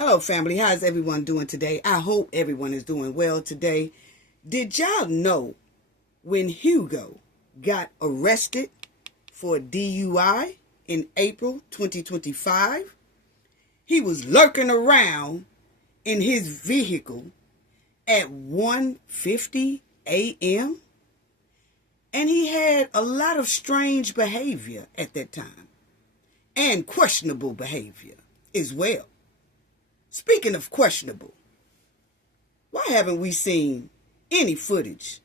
Hello, family. How's everyone doing today? I hope everyone is doing well today. Did y'all know when Hugo got arrested for DUI in April 2025, he was lurking around in his vehicle at 1:50 a.m. and he had a lot of strange behavior at that time and questionable behavior as well. Speaking of questionable, why haven't we seen any footage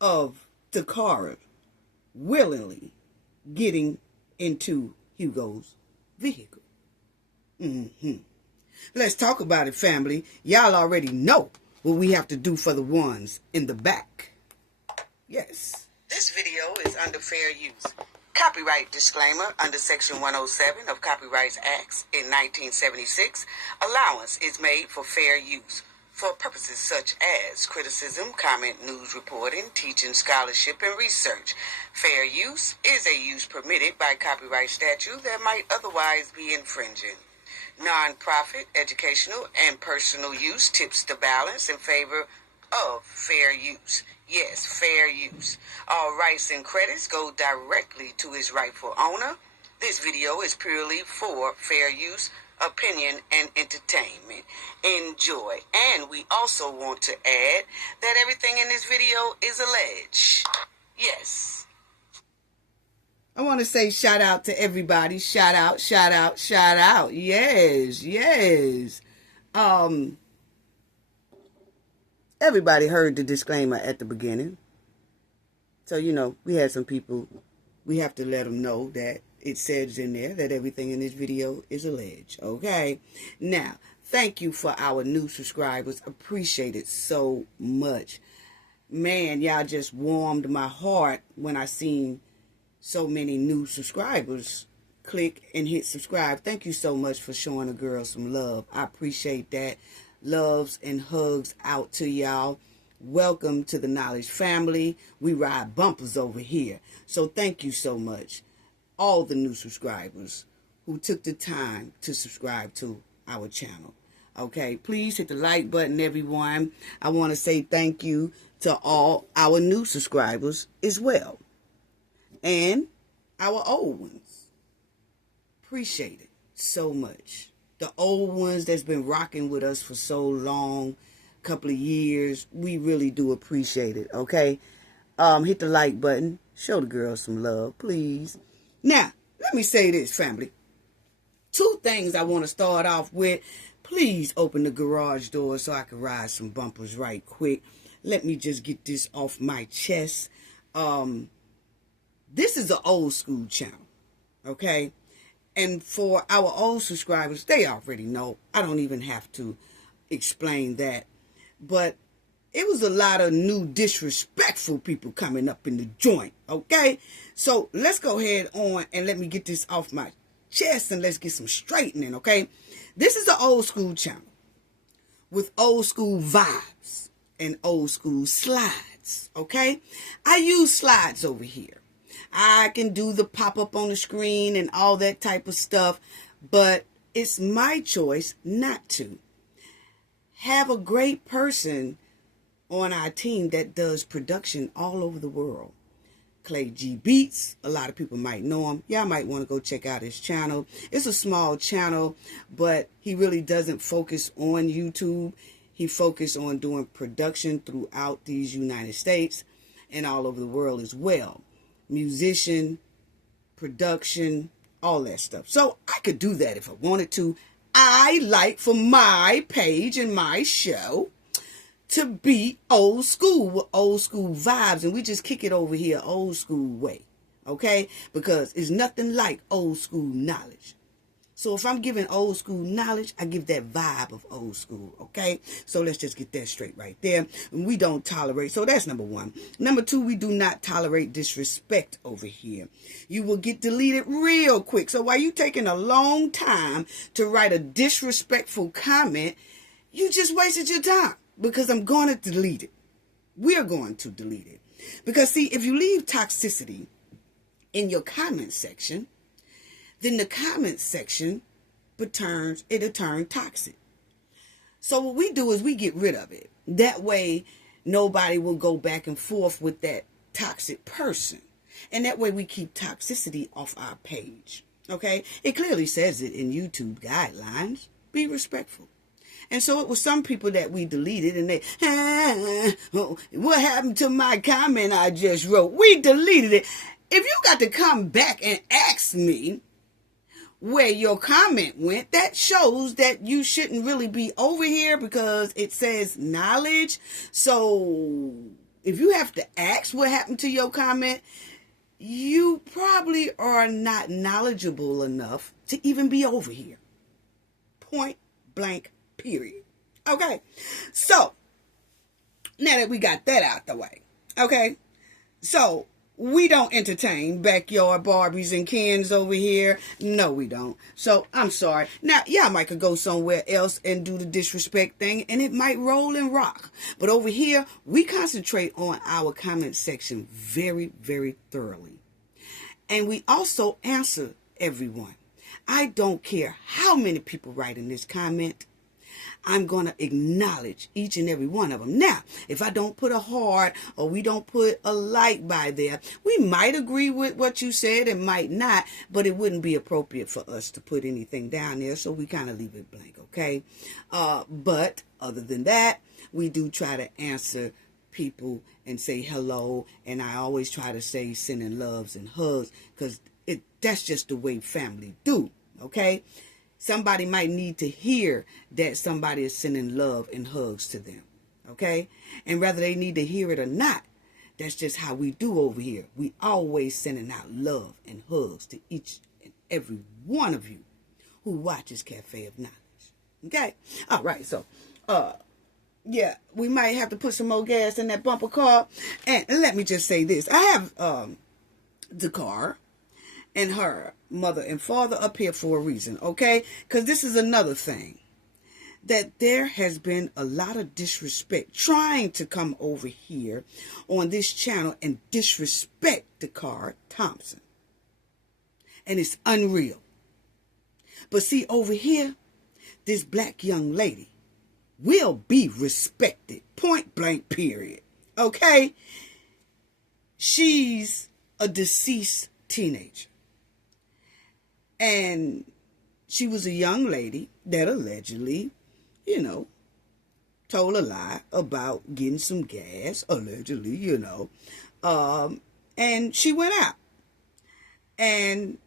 of Takara willingly getting into Hugo's vehicle? Let's talk about it, family. Y'all already know what we have to do for the ones in the back. Yes. This video is under fair use. Copyright disclaimer under Section 107 of Copyright Acts in 1976. Allowance is made for fair use for purposes such as criticism, comment, news reporting, teaching, scholarship, and research. Fair use is a use permitted by copyright statute that might otherwise be infringing. Non-profit, educational, and personal use tips the balance in favor of fair use. Yes, fair use. All rights and credits go directly to its rightful owner. This video is purely for fair use, opinion, and entertainment. Enjoy. And we also want to add that everything in this video is alleged. Yes. I want to say shout out to everybody. Shout out, shout out, shout out. Yes, yes. Everybody heard the disclaimer at the beginning. So, we had some people, we have to let them know that it says in there that everything in this video is alleged. Okay? Now, thank you for our new subscribers. Appreciate it so much. Man, y'all just warmed my heart when I seen so many new subscribers click and hit subscribe. Thank you so much for showing a girl some love. I appreciate that. Loves and hugs out to y'all. Welcome to the Knowledge family. We ride bumpers over here. So thank you so much. All the new subscribers who took the time to subscribe to our channel. Okay, please hit the like button, everyone. I want to say thank you to all our new subscribers as well. And our old ones. Appreciate it so much. The old ones that's been rocking with us for so long, couple of years, we really do appreciate it, okay? Hit the like button. Show the girls some love, please. Now, let me say this, family. Two things I want to start off with. Please open the garage door so I can ride some bumpers right quick. Let me just get this off my chest. This is an old school channel, okay? And for our old subscribers, they already know. I don't even have to explain that. But it was a lot of new disrespectful people coming up in the joint, okay? So let's go ahead on and let me get this off my chest and let's get some straightening, okay? This is an old school channel with old school vibes and old school slides, okay? I use slides over here. I can do the pop-up on the screen and all that type of stuff, but it's my choice not to. Have a great person on our team that does production all over the world. Clay G Beats, a lot of people might know him. Y'all might want to go check out his channel. It's a small channel, but he really doesn't focus on YouTube. He focuses on doing production throughout these United States and all over the world as well. Musician, production, all that stuff. So I could do that if I wanted to. I like for my page and my show to be old school with old school vibes. And we just kick it over here old school way. Okay? Because it's nothing like old school knowledge. So if I'm giving old school knowledge, I give that vibe of old school, okay? So let's just get that straight right there. And we don't tolerate. So that's number one. Number two, we do not tolerate disrespect over here. You will get deleted real quick. So while you taking a long time to write a disrespectful comment, you just wasted your time because I'm going to delete it. We're going to delete it. Because see, if you leave toxicity in your comment section, then the comment section it'll turn toxic. So what we do is we get rid of it. That way, nobody will go back and forth with that toxic person. And that way we keep toxicity off our page. Okay? It clearly says it in YouTube guidelines. Be respectful. And so it was some people that we deleted, and they, what happened to my comment I just wrote? We deleted it. If you got to come back and ask me where your comment went, that shows that you shouldn't really be over here, because it says knowledge. So if you have to ask what happened to your comment, you probably are not knowledgeable enough to even be over here. Point blank, period. Okay, so now that we got that out the way, okay, so we don't entertain backyard Barbies and Kens over here. No, we don't. So I'm sorry. Now, y'all might could go somewhere else and do the disrespect thing, and it might roll and rock. But over here, we concentrate on our comment section very, very thoroughly. And we also answer everyone. I don't care how many people write in this comment. I'm going to acknowledge each and every one of them. Now, if I don't put a heart or we don't put a like by there, we might agree with what you said and might not, but it wouldn't be appropriate for us to put anything down there, so we kind of leave it blank, okay? But other than that, we do try to answer people and say hello, and I always try to say sending loves and hugs, because that's just the way family do, okay? Somebody might need to hear that somebody is sending love and hugs to them, okay? And whether they need to hear it or not, that's just how we do over here. We always sending out love and hugs to each and every one of you who watches Cafe of Knowledge, okay? All right, so, yeah, we might have to put some more gas in that bumper car. And let me just say this. I have Dacara and her mother and father up here for a reason, okay? Because this is another thing. That there has been a lot of disrespect trying to come over here on this channel and disrespect Dacara Thompson. And it's unreal. But see, over here, this black young lady will be respected. Point blank, period. Okay? She's a deceased teenager. And she was a young lady that allegedly, told a lie about getting some gas, allegedly, and she went out. And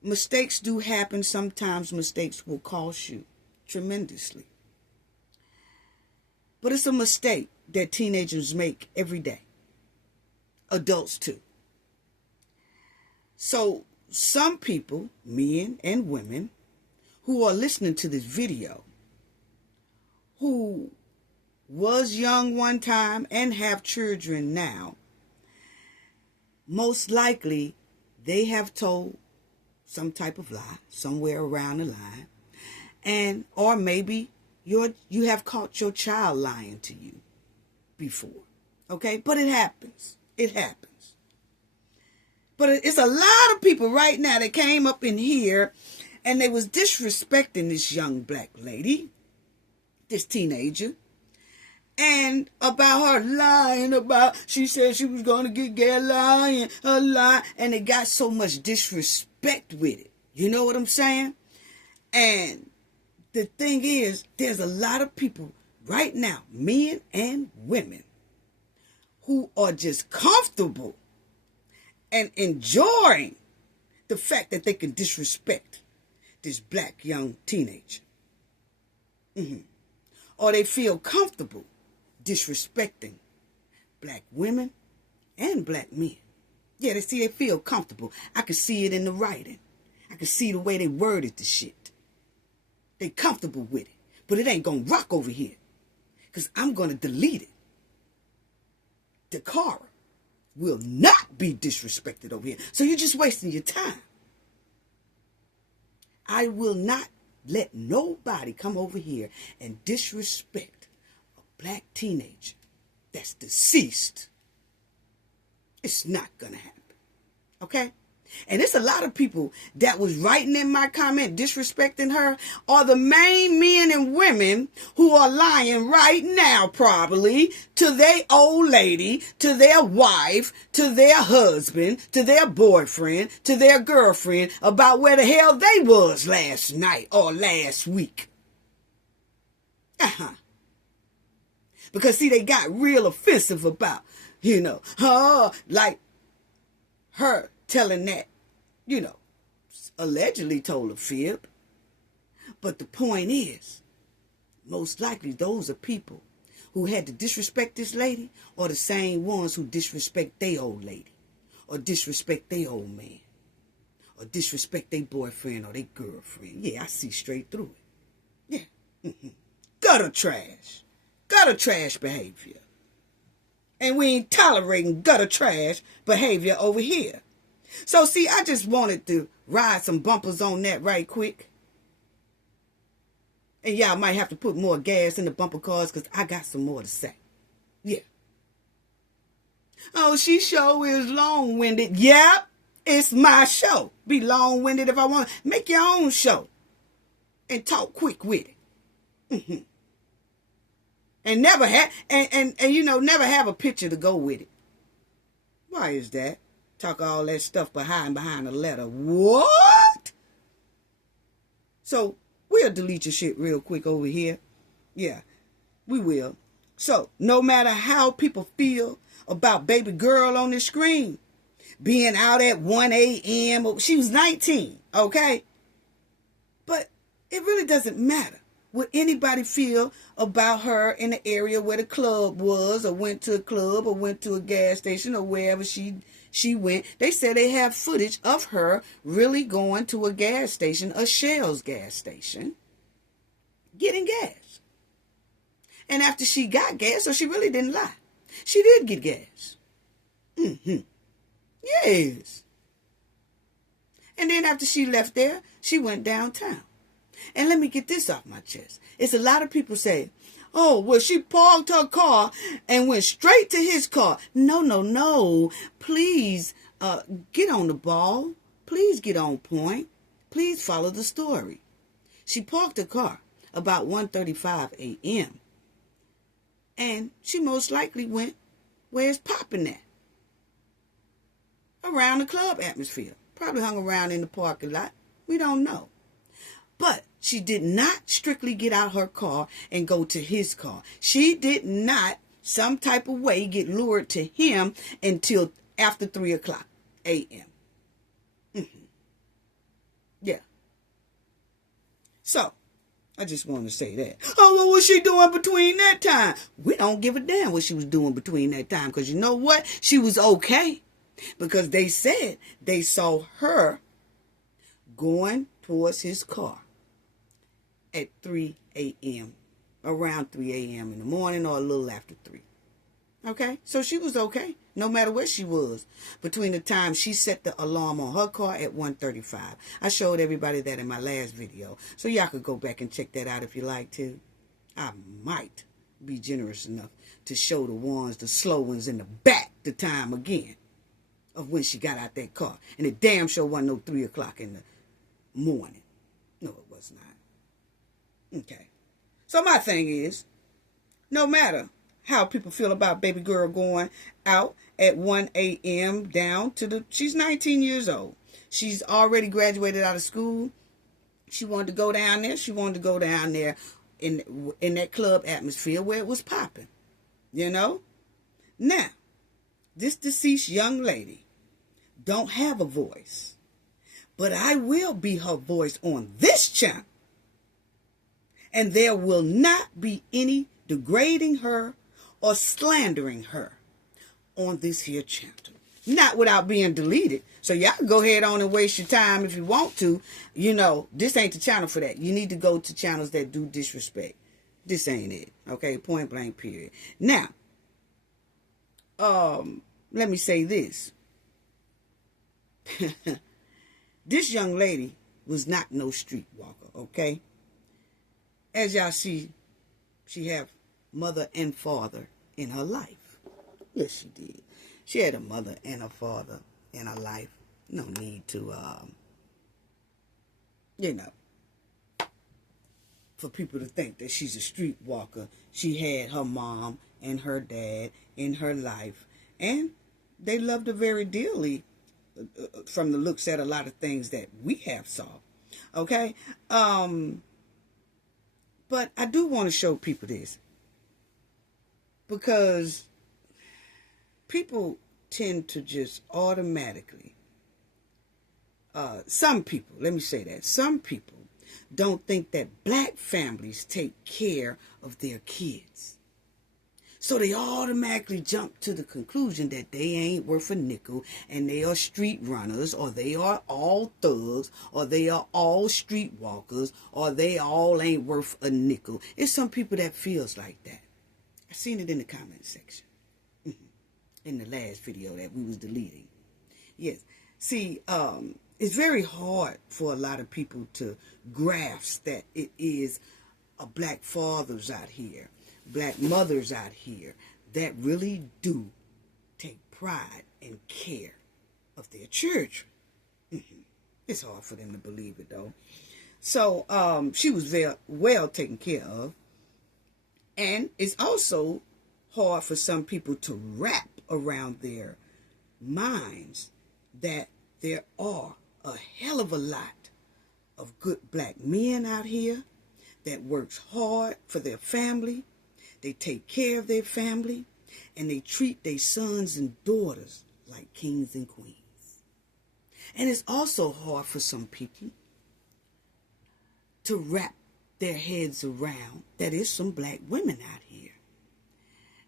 mistakes do happen. Sometimes mistakes will cost you tremendously. But it's a mistake that teenagers make every day. Adults too. So some people, men and women, who are listening to this video, who was young one time and have children now, most likely they have told some type of lie somewhere around the line, and or maybe you have caught your child lying to you before, okay? But it happens. It happens. But it's a lot of people right now that came up in here and they was disrespecting this young black lady, this teenager, and about her lying about, she said she was going to get gas, lying, a lie, and it got so much disrespect with it. You know what I'm saying? And the thing is, there's a lot of people right now, men and women, who are just comfortable and enjoying the fact that they can disrespect this black young teenager. Or they feel comfortable disrespecting black women and black men. Yeah, they feel comfortable. I can see it in the writing. I can see the way they worded the shit. They comfortable with it. But it ain't gonna rock over here, because I'm gonna delete it. Takara will not be disrespected over here. So you're just wasting your time. I will not let nobody come over here and disrespect a black teenager that's deceased. It's not going to happen. Okay? And it's a lot of people that was writing in my comment disrespecting her are the main men and women who are lying right now probably to their old lady, to their wife, to their husband, to their boyfriend, to their girlfriend about where the hell they was last night or last week. Because see, they got real offensive about, like her telling that, allegedly told a fib. But the point is, most likely those are people who had to disrespect this lady are the same ones who disrespect their old lady or disrespect their old man or disrespect their boyfriend or their girlfriend. Yeah, I see straight through it. Yeah. Gutter trash behavior. And we ain't tolerating gutter trash behavior over here. So see, I just wanted to ride some bumpers on that right quick. And y'all might have to put more gas in the bumper cars because I got some more to say. Yeah. Oh, she sure is long-winded. Yep, it's my show. Be long-winded if I want. Make your own show. And talk quick with it. And never have never have a picture to go with it. Why is that? Talk all that stuff behind a letter. What? So we'll delete your shit real quick over here. Yeah, we will. So no matter how people feel about baby girl on the screen being out at 1 a.m. She was 19, okay? But it really doesn't matter what anybody feel about her in the area where the club was, or went to a club, or went to a gas station, or wherever she went. They said they have footage of her really going to a gas station, a Shell's gas station, getting gas. And after she got gas, so she really didn't lie, she did get gas. Yes. And then after she left there, she went downtown. And let me get this off my chest. It's a lot of people say, oh, well, she parked her car and went straight to his car. No. Please get on the ball. Please get on point. Please follow the story. She parked her car about 1:35 a.m. And she most likely went where it's popping at. Around the club atmosphere. Probably hung around in the parking lot. We don't know. But she did not strictly get out her car and go to his car. She did not, some type of way, get lured to him until after 3 o'clock a.m. Yeah. So, I just want to say that. Oh, what was she doing between that time? We don't give a damn what she was doing between that time. Because you know what? She was okay. Because they said they saw her going towards his car at 3 a.m., around 3 a.m. in the morning or a little after 3. Okay? So she was okay, no matter where she was, between the time she set the alarm on her car at 1:35. I showed everybody that in my last video, so y'all could go back and check that out if you like to. I might be generous enough to show the slow ones in the back the time again of when she got out that car. And it damn sure wasn't no 3 o'clock in the morning. No, it was not. Okay. So my thing is, no matter how people feel about baby girl going out at 1 a.m. down to she's 19 years old. She's already graduated out of school. She wanted to go down there. She wanted to go down there in that club atmosphere where it was popping. Now, this deceased young lady don't have a voice. But I will be her voice on this channel. And there will not be any degrading her or slandering her on this here channel. Not without being deleted. So y'all can go ahead on and waste your time if you want to. This ain't the channel for that. You need to go to channels that do disrespect. This ain't it. Okay? Point blank period. Now, let me say this. This young lady was not no streetwalker, okay? As y'all see, she have mother and father in her life. Yes, she did. She had a mother and a father in her life. No need to, you know, for people to think that she's a streetwalker. She had her mom and her dad in her life, and they loved her very dearly from the looks at a lot of things that we have saw. Okay? But I do want to show people this, because people tend to just automatically, some people, let me say that, some people don't think that black families take care of their kids. So they automatically jump to the conclusion that they ain't worth a nickel, and they are street runners, or they are all thugs, or they are all streetwalkers, or they all ain't worth a nickel. It's some people that feels like that. I seen it in the comment section. In the last video that we was deleting. Yes. See, it's very hard for a lot of people to grasp that it is a black fathers out here, black mothers out here that really do take pride and care of their children. It's hard for them to believe it, though. So she was very well taken care of. And it's also hard for some people to wrap around their minds that there are a hell of a lot of good black men out here that works hard for their family. They take care of their family, and they treat their sons and daughters like kings and queens. And it's also hard for some people to wrap their heads around that there's some black women out here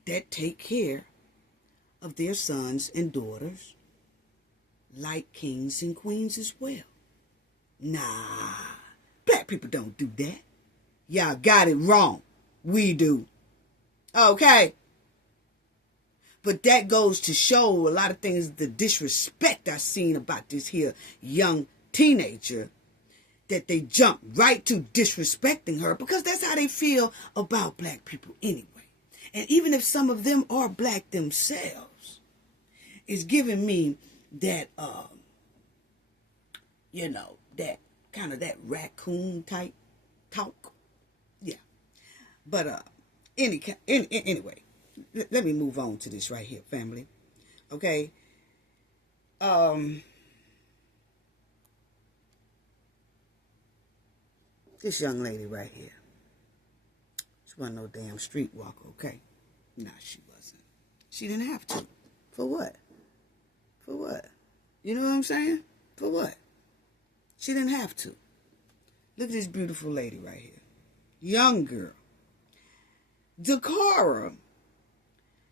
that take care of their sons and daughters like kings and queens as well. Nah, black people don't do that. Y'all got it wrong. We do. Okay? But that goes to show a lot of things, the disrespect I seen about this here young teenager, that they jump right to disrespecting her, because that's how they feel about black people anyway. And even if some of them are black themselves, it's giving me that, that kind of that raccoon type talk. Yeah. But anyway, let me move on to this right here, family. Okay. This young lady right here, she wasn't no damn streetwalker, okay? Nah, she wasn't. She didn't have to. For what? For what? You know what I'm saying? For what? She didn't have to. Look at this beautiful lady right here. Young girl. Dacara.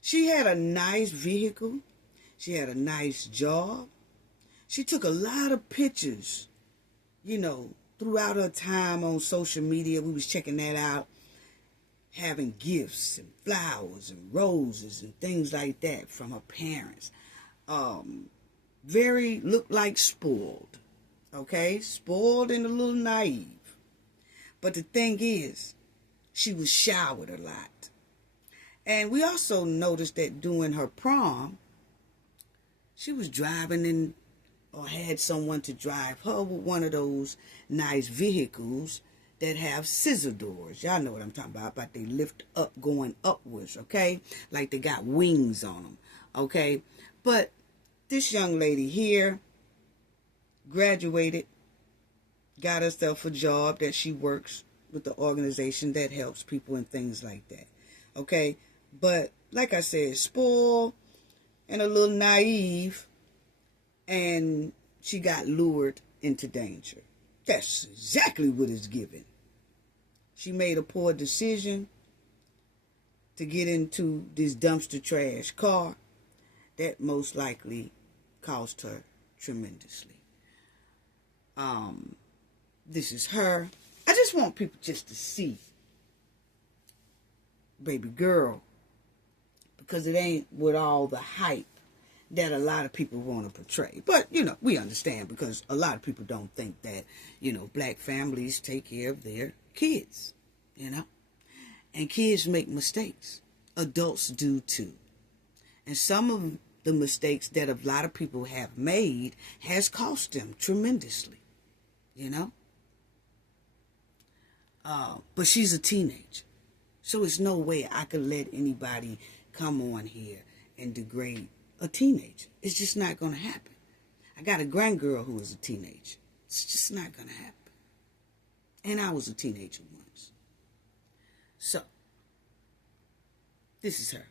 She had a nice vehicle. She had a nice job. She took a lot of pictures, throughout her time on social media. We was checking that out. Having gifts and flowers and roses and things like that from her parents. Very looked like spoiled. Okay? Spoiled and a little naive. But the thing is, she was showered a lot. And we also noticed that during her prom, she was driving in, or had someone to drive her with one of those nice vehicles that have scissor doors. Y'all know what I'm talking about they lift up going upwards, okay? Like they got wings on them, okay? But this young lady here graduated, got herself a job that she works with the organization that helps people and things like that, okay? But like I said, spoiled and a little naive, and she got lured into danger. That's exactly what it's given. She made a poor decision to get into this dumpster trash car that most likely cost her tremendously. This is her. I just want people just to see baby girl, because it ain't with all the hype that a lot of people want to portray. But, we understand, because a lot of people don't think that, black families take care of their kids, And kids make mistakes. Adults do too. And some of the mistakes that a lot of people have made has cost them tremendously, you know. But she's a teenager. So it's no way I could let anybody come on here and degrade a teenager. It's just not going to happen. I got a grandgirl who is a teenager. It's just not going to happen. And I was a teenager once. So, this is her.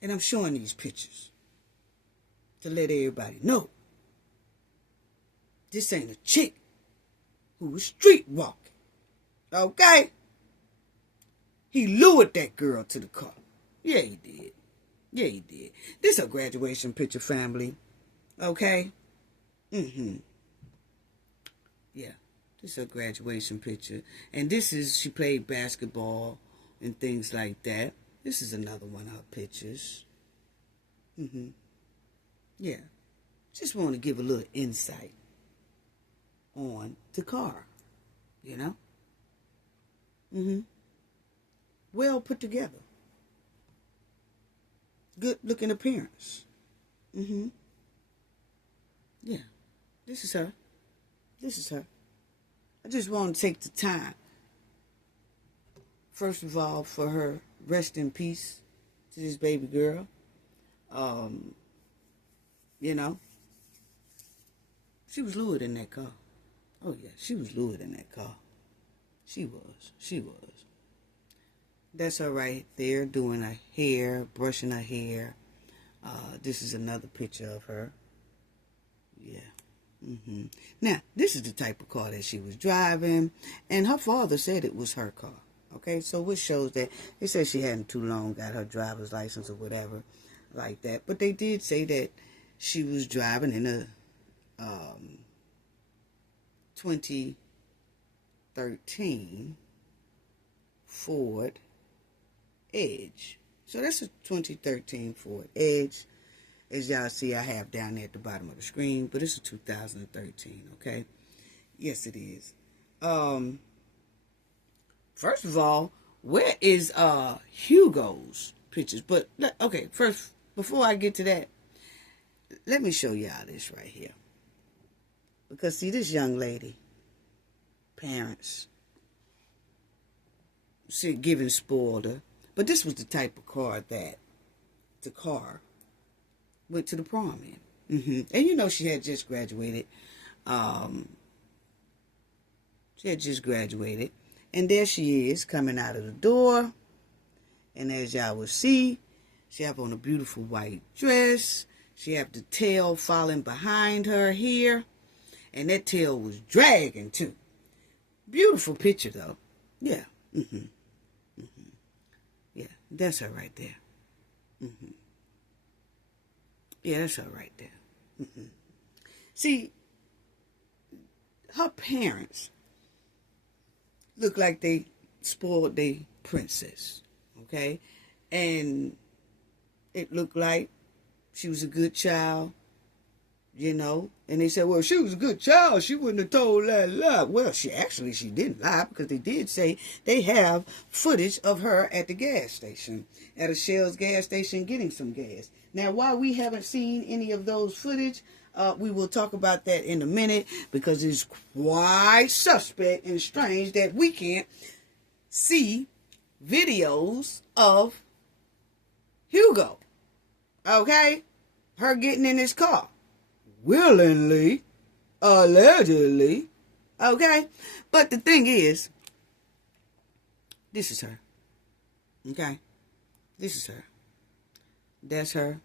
And I'm showing these pictures to let everybody know this ain't a chick who was street walking. Okay? He lured that girl to the car. Yeah, he did. Yeah, he did. This is a graduation picture, family. Okay? Yeah. This is a graduation picture. And this is, she played basketball and things like that. This is another one of her pictures. Yeah. Just want to give a little insight on Takara. You know? Well put together. Good looking appearance. Yeah. This is her. This is her. I just want to take the time, first of all, for her rest in peace to this baby girl. You know, she was lured in that car. Oh yeah, she was lured in that car. She was. That's her right there doing her hair, brushing her hair. This is another picture of her. Yeah. Now, this is the type of car that she was driving, and her father said it was her car. Okay, so which shows that they said she hadn't too long got her driver's license or whatever like that. But they did say that she was driving in a 2013 Ford Edge. So that's a 2013 Ford Edge. As y'all see, I have down there at the bottom of the screen, but it's a 2013, okay? Yes, it is. First of all, where is Hugo's pictures? But, okay, first, before I get to that, let me show y'all this right here. Because, see, this young lady, parents, see, giving spoiled her. But this was the type of car that Takara went to the prom in. And you know she had just graduated. And there she is coming out of the door. And as y'all will see, she have on a beautiful white dress. She have the tail falling behind her here. And that tail was dragging too. Beautiful picture though. Yeah. Yeah, that's her right there. Yeah, that's her right there. See, her parents look like they spoiled their princess, okay? And it looked like she was a good child, you know? And they said, well, she was a good child. She wouldn't have told that lie. Well, she didn't lie, because they did say they have footage of her at the gas station, at a Shell's gas station getting some gas. Now, while we haven't seen any of those footage, we will talk about that in a minute, because it's quite suspect and strange that we can't see videos of Hugo, okay? Her getting in his car. Willingly, allegedly, okay? But the thing is, this is her, okay? This is her. That's her.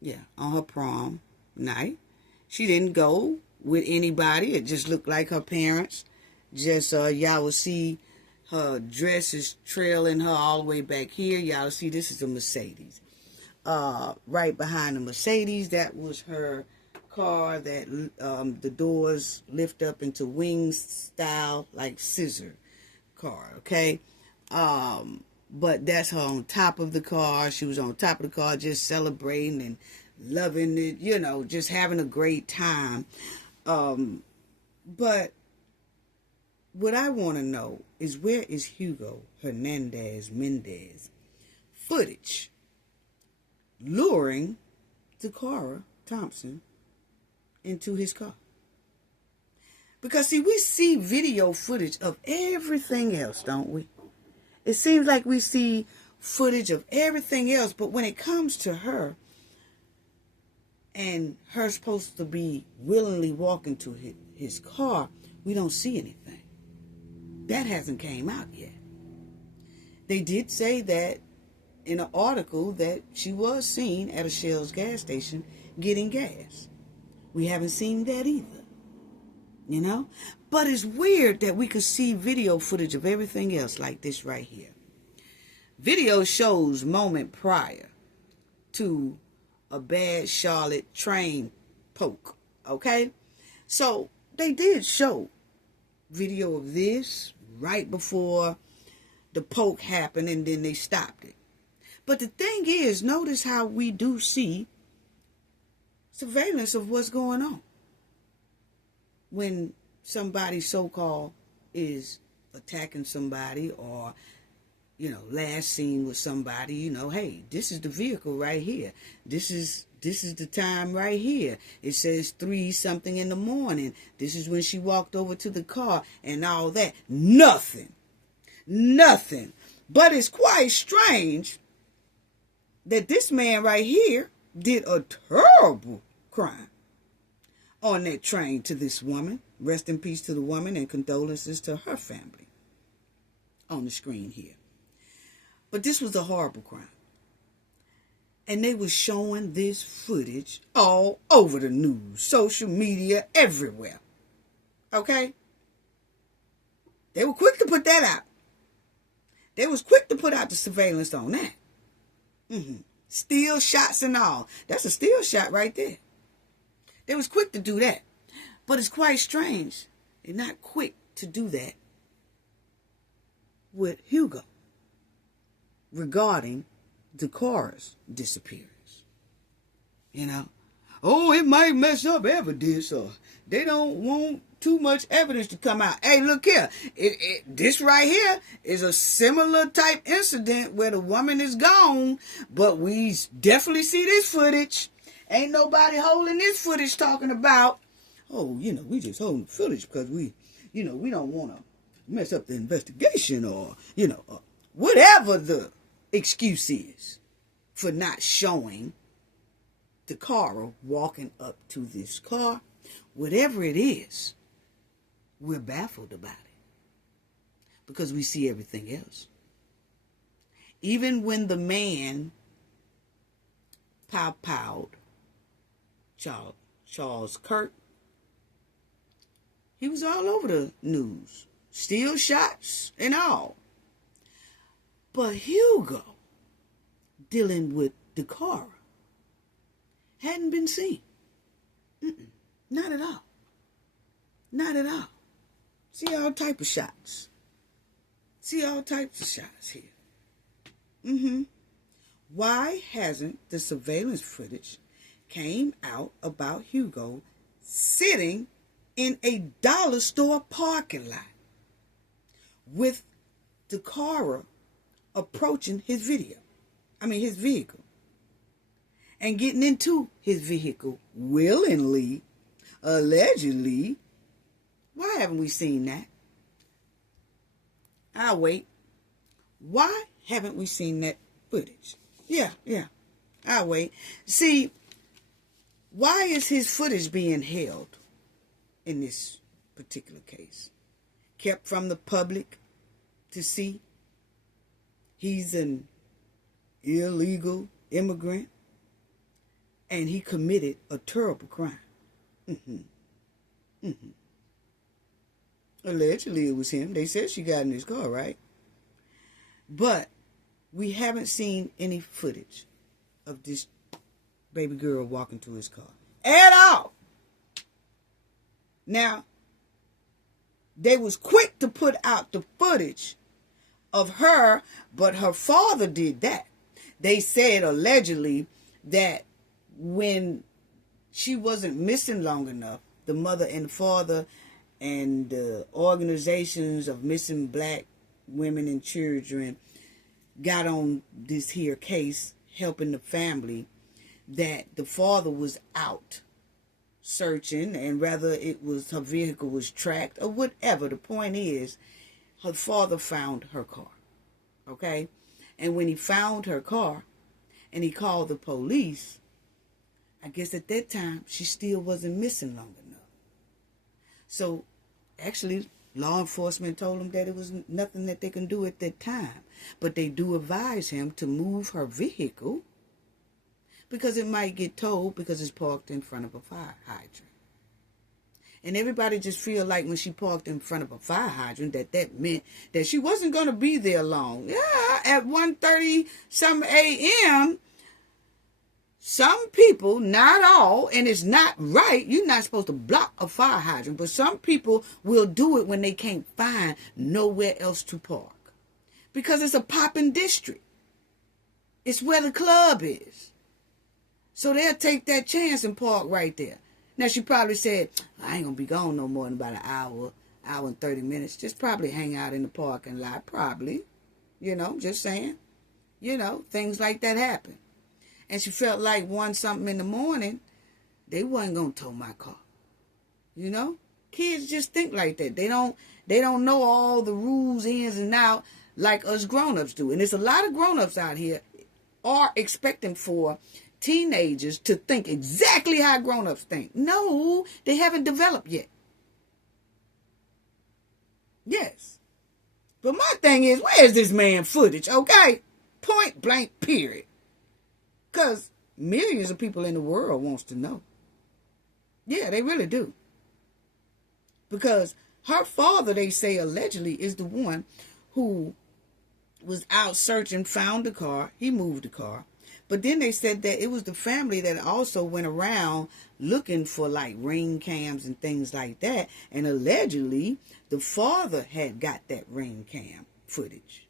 Yeah, on her prom night. She didn't go with anybody. It just looked like her parents. Just, y'all will see her dress is trailing her all the way back here. Y'all will see this is a Mercedes. Right behind the Mercedes, that was her car that the doors lift up into wings style, like scissor car, okay? But that's her on top of the car. She was on top of the car just celebrating and loving it, you know, just having a great time. But what I want to know is, where is Hugo Hernandez Mendez footage luring Dacara Thompson into his car. Because, see, we see video footage of everything else, don't we? It seems like we see footage of everything else, but when it comes to her and her supposed to be willingly walking to his car, we don't see anything. That hasn't came out yet. They did say that in an article that she was seen at a Shell's gas station getting gas. We haven't seen that either, you know? But it's weird that we could see video footage of everything else like this right here. Video shows moment prior to a bad Charlotte train poke, okay? So they did show video of this right before the poke happened, and then they stopped it. But the thing is, notice how we do see surveillance of what's going on when somebody so-called is attacking somebody, or, you know, last seen with somebody. You know, hey, this is the vehicle right here. This is the time right here. It says 3-something in the morning. This is when she walked over to the car and all that. Nothing. But it's quite strange that this man right here did a terrible crime on that train to this woman. Rest in peace to the woman, and condolences to her family on the screen here. But this was a horrible crime. And they were showing this footage all over the news, social media, everywhere. Okay? They were quick to put that out. They was quick to put out the surveillance on that. Still shots and all. That's a still shot right there. They was quick to do that. But it's quite strange. They're not quick to do that with Hugo regarding Dakara's disappearance. You know? Oh, it might mess up evidence, or they don't want too much evidence to come out. Hey, look here. This right here is a similar type incident where the woman is gone, but we definitely see this footage. Ain't nobody holding this footage talking about, oh, you know, we just holding the footage because we don't want to mess up the investigation, or, you know, whatever the excuse is for not showing Takara walking up to this car. Whatever it is, we're baffled about it because we see everything else. Even when the man powed Charles Kirk, he was all over the news, still shots and all. But Hugo, dealing with Dakara, hadn't been seen. Not at all. Not at all. See all type of shots. See all types of shots here. Why hasn't the surveillance footage came out about Hugo sitting in a dollar store parking lot with Takara approaching his vehicle, and getting into his vehicle willingly, allegedly? Why haven't we seen that? I'll wait. Why haven't we seen that footage? Yeah, I'll wait. See, why is his footage being held in this particular case? Kept from the public to see? He's an illegal immigrant, and he committed a terrible crime. Allegedly, it was him. They said she got in his car, right? But we haven't seen any footage of this baby girl walking to his car at all. Now, they was quick to put out the footage of her, but her father did that. They said allegedly that when she wasn't missing long enough, the mother and the father and the organizations of missing black women and children got on this here case, helping the family that the father was out searching, and whether it was her vehicle was tracked or whatever. The point is, her father found her car. Okay? And when he found her car and he called the police, I guess at that time she still wasn't missing long enough. So actually, law enforcement told him that it was nothing that they can do at that time. But they do advise him to move her vehicle because it might get towed because it's parked in front of a fire hydrant. And everybody just feel like when she parked in front of a fire hydrant that meant that she wasn't going to be there long. Yeah, at 1:30 some a.m., some people, not all, and it's not right, you're not supposed to block a fire hydrant, but some people will do it when they can't find nowhere else to park. Because it's a popping district. It's where the club is. So they'll take that chance and park right there. Now, she probably said, I ain't going to be gone no more than about an hour and 30 minutes. Just probably hang out in the parking lot, probably. Just saying. Things like that happen. And she felt like 1-something in the morning, they wasn't going to tow my car. Kids just think like that. They don't know all the rules, ins and outs like us grown-ups do. And there's a lot of grown-ups out here are expecting for teenagers to think exactly how grown-ups think. No, they haven't developed yet. Yes. But my thing is, where's this man footage, okay? Point blank, period. Because millions of people in the world wants to know. Yeah, they really do. Because her father, they say, allegedly is the one who was out searching, found the car. He moved the car. But then they said that it was the family that also went around looking for like ring cams and things like that. And allegedly, the father had got that ring cam footage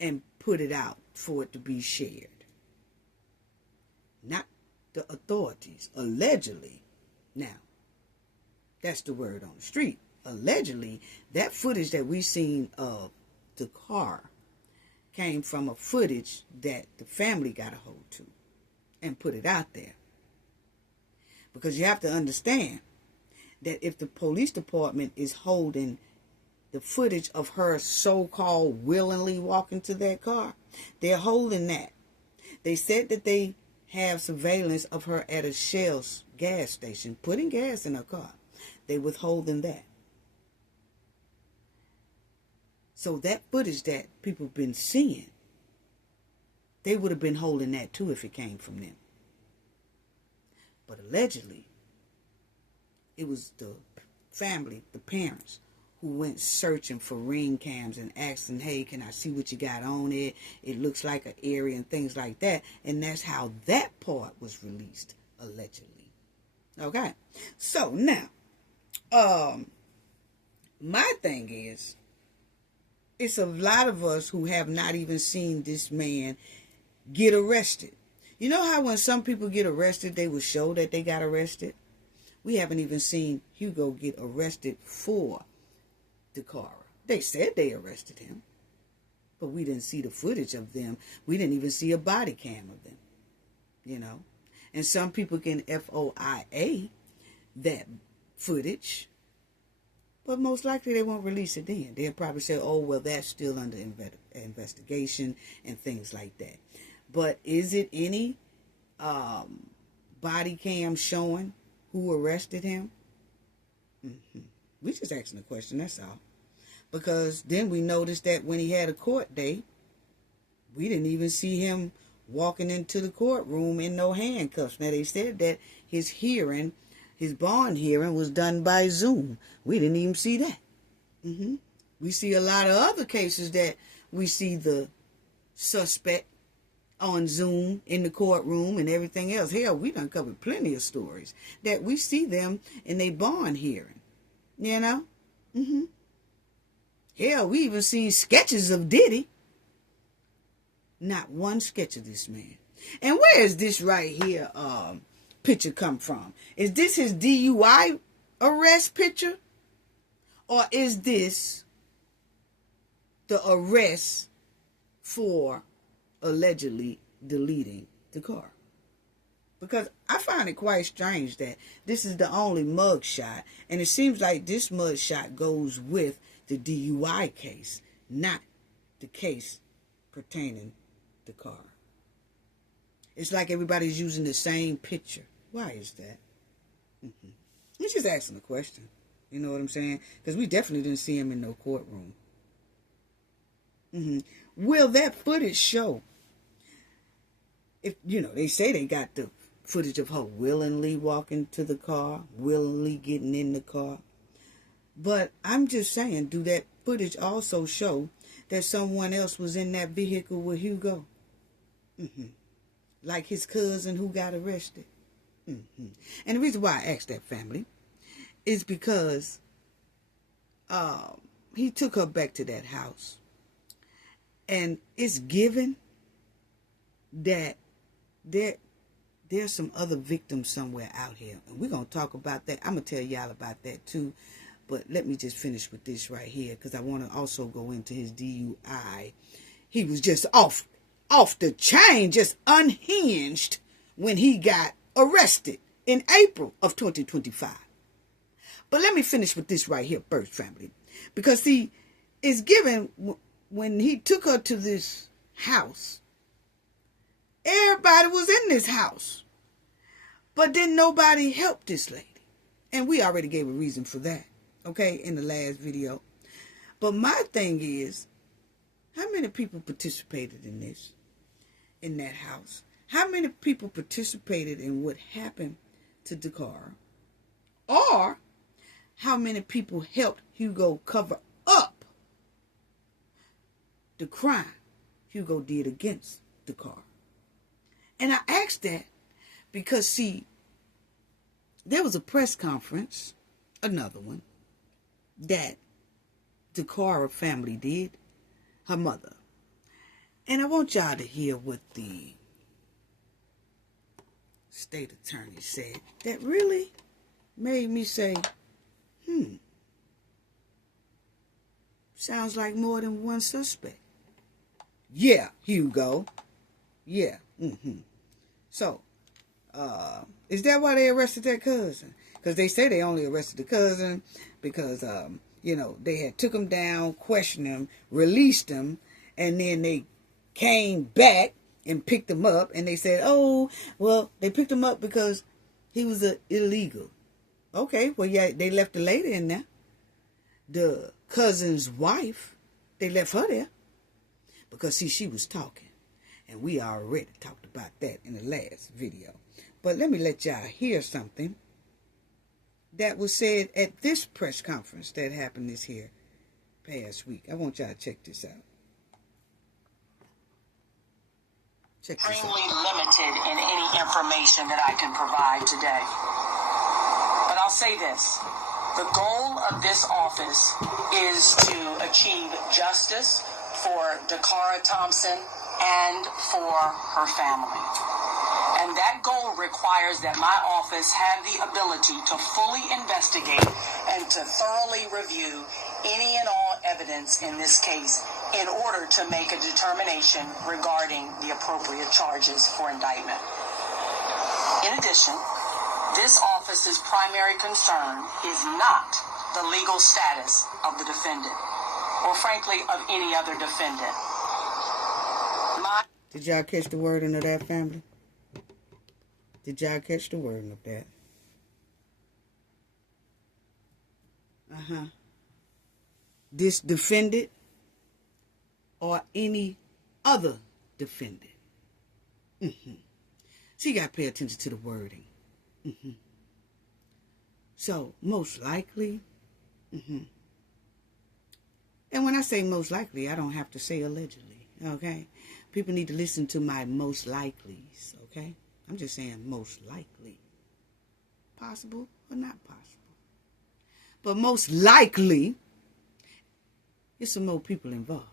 and put it out for it to be shared. Not the authorities. Allegedly. Now, that's the word on the street. Allegedly, that footage that we seen of the car came from a footage that the family got a hold to and put it out there. Because you have to understand that if the police department is holding the footage of her so-called willingly walking to that car, they're holding that. They said that they have surveillance of her at a Shell gas station, putting gas in her car. They withholding that. So that footage that people have been seeing, they would have been holding that too if it came from them. But allegedly, it was the family, the parents, who went searching for ring cams and asking, hey, can I see what you got on it? It looks like an area and things like that. And that's how that part was released, allegedly. Okay? So now, my thing is, it's a lot of us who have not even seen this man get arrested. You know how when some people get arrested, they will show that they got arrested? We haven't even seen Hugo get arrested for Dacara. They said they arrested him, but we didn't see the footage of them. We didn't even see a body cam of them, And some people can FOIA that footage, but most likely they won't release it then. They'll probably say, oh, well, that's still under investigation and things like that. But is it any body cam showing who arrested him? We just asking a question, that's all. Because then we noticed that when he had a court date, we didn't even see him walking into the courtroom in no handcuffs. Now, they said that his bond hearing was done by Zoom. We didn't even see that. We see a lot of other cases that we see the suspect on Zoom in the courtroom and everything else. Hell, we done covered plenty of stories that we see them in their bond hearing. Hell, we even seen sketches of Diddy. Not one sketch of this man. And where is this right here picture come from? Is this his DUI arrest picture? Or is this the arrest for allegedly deleting the car? Because I find it quite strange that this is the only mug shot, and it seems like this mug shot goes with the DUI case, not the case pertaining to Takara. It's like everybody's using the same picture. Why is that? He's just asking a question. You know what I'm saying? Because we definitely didn't see him in no courtroom. Will that footage show? If, they say they got the footage of her willingly walking to the car, willingly getting in the car. But I'm just saying, do that footage also show that someone else was in that vehicle with Hugo? Like his cousin who got arrested. And the reason why I asked that, family, is because he took her back to that house. And it's given that there's some other victims somewhere out here. And we're going to talk about that. I'm going to tell y'all about that too. But let me just finish with this right here, because I want to also go into his DUI. He was just off the chain, just unhinged when he got arrested in April of 2025. But let me finish with this right here first, family. Because see, it's given when he took her to this house. Everybody was in this house. But then nobody helped this lady. And we already gave a reason for that, okay, in the last video. But my thing is, how many people participated in this, in that house? How many people participated in what happened to Dacara? Or how many people helped Hugo cover up the crime Hugo did against Dacara? And I asked that because, see, there was a press conference, another one, that Dacara family did, her mother. And I want y'all to hear what the state attorney said. That really made me say, sounds like more than one suspect. Yeah, Hugo. Yeah. So, is that why they arrested that cousin? Because they say they only arrested the cousin because, they had took him down, questioned him, released him, and then they came back and picked him up, and they said, oh, well, they picked him up because he was illegal. Okay, well, yeah, they left the lady in there. The cousin's wife, they left her there because, see, she was talking. And we already talked about that in the last video. But let me let y'all hear something that was said at this press conference that happened this here past week. I want y'all to check this out. Extremely limited in any information that I can provide today. But I'll say this. The goal of this office is to achieve justice for Dacara Thompson and for her family. And that goal requires that my office have the ability to fully investigate and to thoroughly review any and all evidence in this case in order to make a determination regarding the appropriate charges for indictment. In addition, this office's primary concern is not the legal status of the defendant, or frankly, of any other defendant. Did y'all catch the wording of that, family? Did y'all catch the wording of that? This defendant or any other defendant. So you got to pay attention to the wording. So, most likely. And when I say most likely, I don't have to say allegedly, okay? People need to listen to my most likelies, okay? I'm just saying most likely. Possible or not possible. But most likely, there's some more people involved.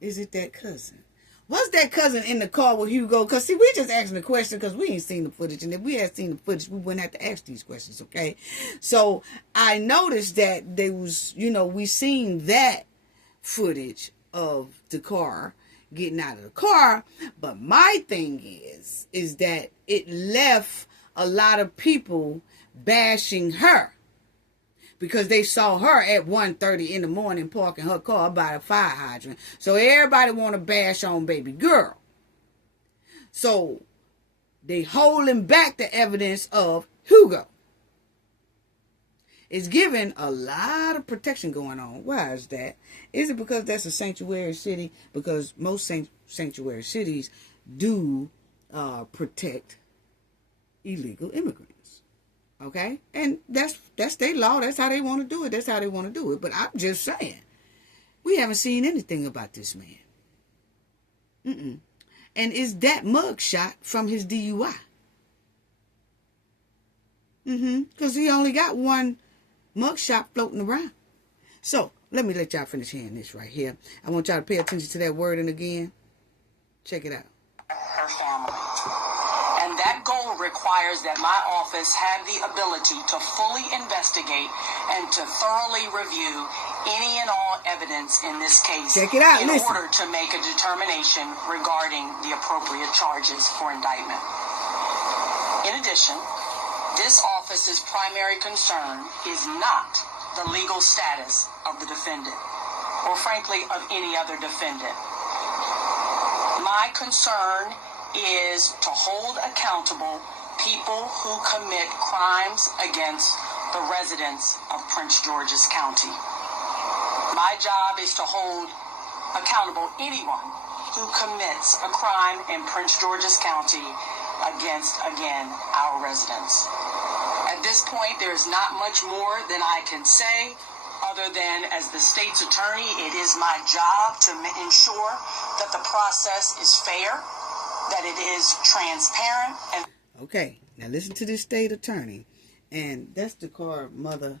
Is it that cousin? Was that cousin in the car with Hugo? Because, see, we just asking the question because we ain't seen the footage. And if we had seen the footage, we wouldn't have to ask these questions, okay? So, I noticed that there was, we seen that footage of Takara, getting out of the car. But my thing is that it left a lot of people bashing her because they saw her at 1:30 in the morning parking her car by a fire hydrant. So everybody want to bash on baby girl. So they holding back the evidence of Hugo. It's giving a lot of protection going on. Why is that? Is it because that's a sanctuary city? Because most sanctuary cities do protect illegal immigrants. Okay? And that's their law. That's how they want to do it. That's how they want to do it. But I'm just saying, we haven't seen anything about this man. And is that mugshot from his DUI? Because he only got one mugshot floating around. So, let me let y'all finish hearing this right here. I want y'all to pay attention to that wording again. Check it out. Her family. And that goal requires that my office have the ability to fully investigate and to thoroughly review any and all evidence in this case. Check it out. In Listen. order to make a determination regarding the appropriate charges for indictment. In addition, this office's primary concern is not the legal status of the defendant, or frankly, of any other defendant. My concern is to hold accountable people who commit crimes against the residents of Prince George's County. My job is to hold accountable anyone who commits a crime in Prince George's County against, again, our residents. At this point, there is not much more than I can say, other than, as the state's attorney, it is my job to ensure that the process is fair, that it is transparent. And okay, now listen to this state attorney. And that's Dacara mother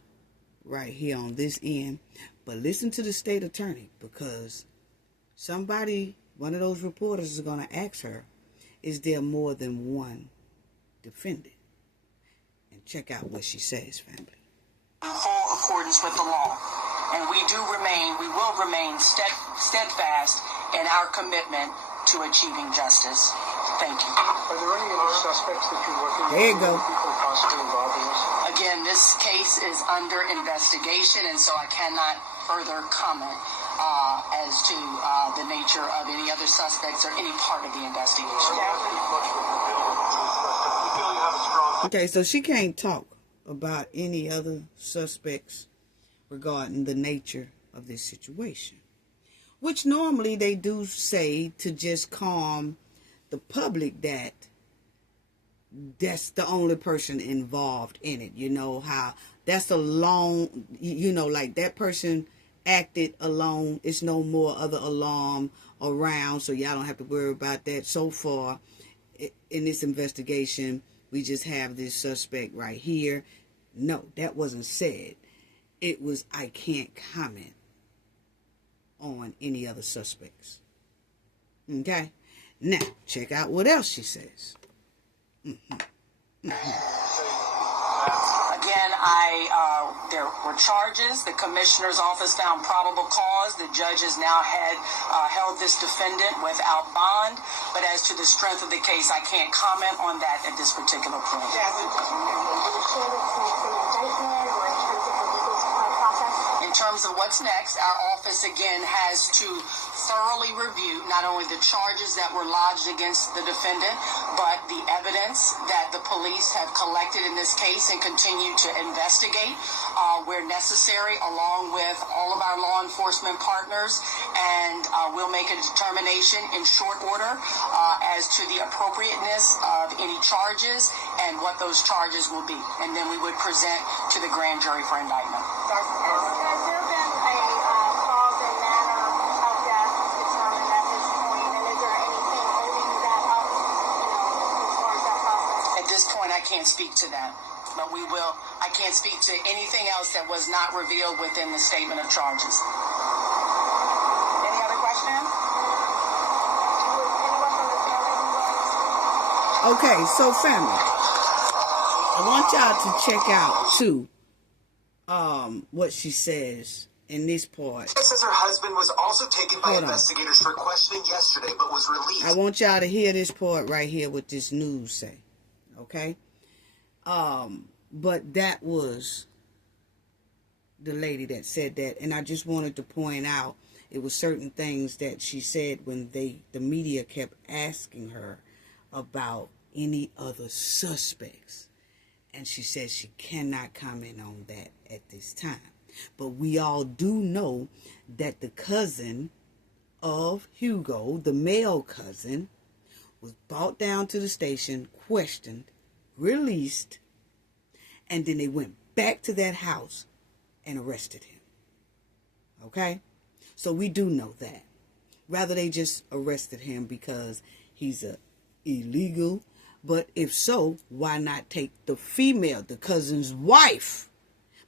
right here on this end. But listen to the state attorney, because somebody, one of those reporters is going to ask her, is there more than one defendant? And check out what she says, family. In full accordance with the law. And we will remain steadfast in our commitment to achieving justice. Thank you. Are there any other suspects that you're working with? There you go. People possibly involved in this? Again, this case is under investigation, and so I cannot further comment as to the nature of any other suspects or any part of the investigation. Okay, so she can't talk about any other suspects regarding the nature of this situation, which normally they do say to just calm the public that that's the only person involved in it. You know how that's alone, you know, like that person acted alone. It's no more other alarm around, so y'all don't have to worry about that. So far in this investigation, we just have this suspect right here. No, that wasn't said. It was, I can't comment on any other suspects. Okay? Now, check out what else she says. Again, there were charges. The commissioner's office found probable cause. The judge has now held this defendant without bond. But as to the strength of the case, I can't comment on that at this particular point. In terms of what's next, our office again has to thoroughly review not only the charges that were lodged against the defendant, but the evidence that the police have collected in this case and continue to investigate where necessary, along with all of our law enforcement partners. And we'll make a determination in short order as to the appropriateness of any charges and what those charges will be. And then we would present to the grand jury for indictment. I can't speak to that, but we will. I can't speak to anything else that was not revealed within the statement of charges. Any other questions? Okay, so family, I want y'all to check out too what she says in this part. It says her husband was also taken by investigators for questioning yesterday, but was released. I want y'all to hear this part right here, what this news say. Okay? But that was the lady that said that. And I just wanted to point out, it was certain things that she said when the media kept asking her about any other suspects. And she said she cannot comment on that at this time. But we all do know that the cousin of Hugo, the male cousin, was brought down to the station, questioned, released, and then they went back to that house and arrested him. Okay? So we do know that. Rather, they just arrested him because he's illegal. But if so, why not take the female, the cousin's wife?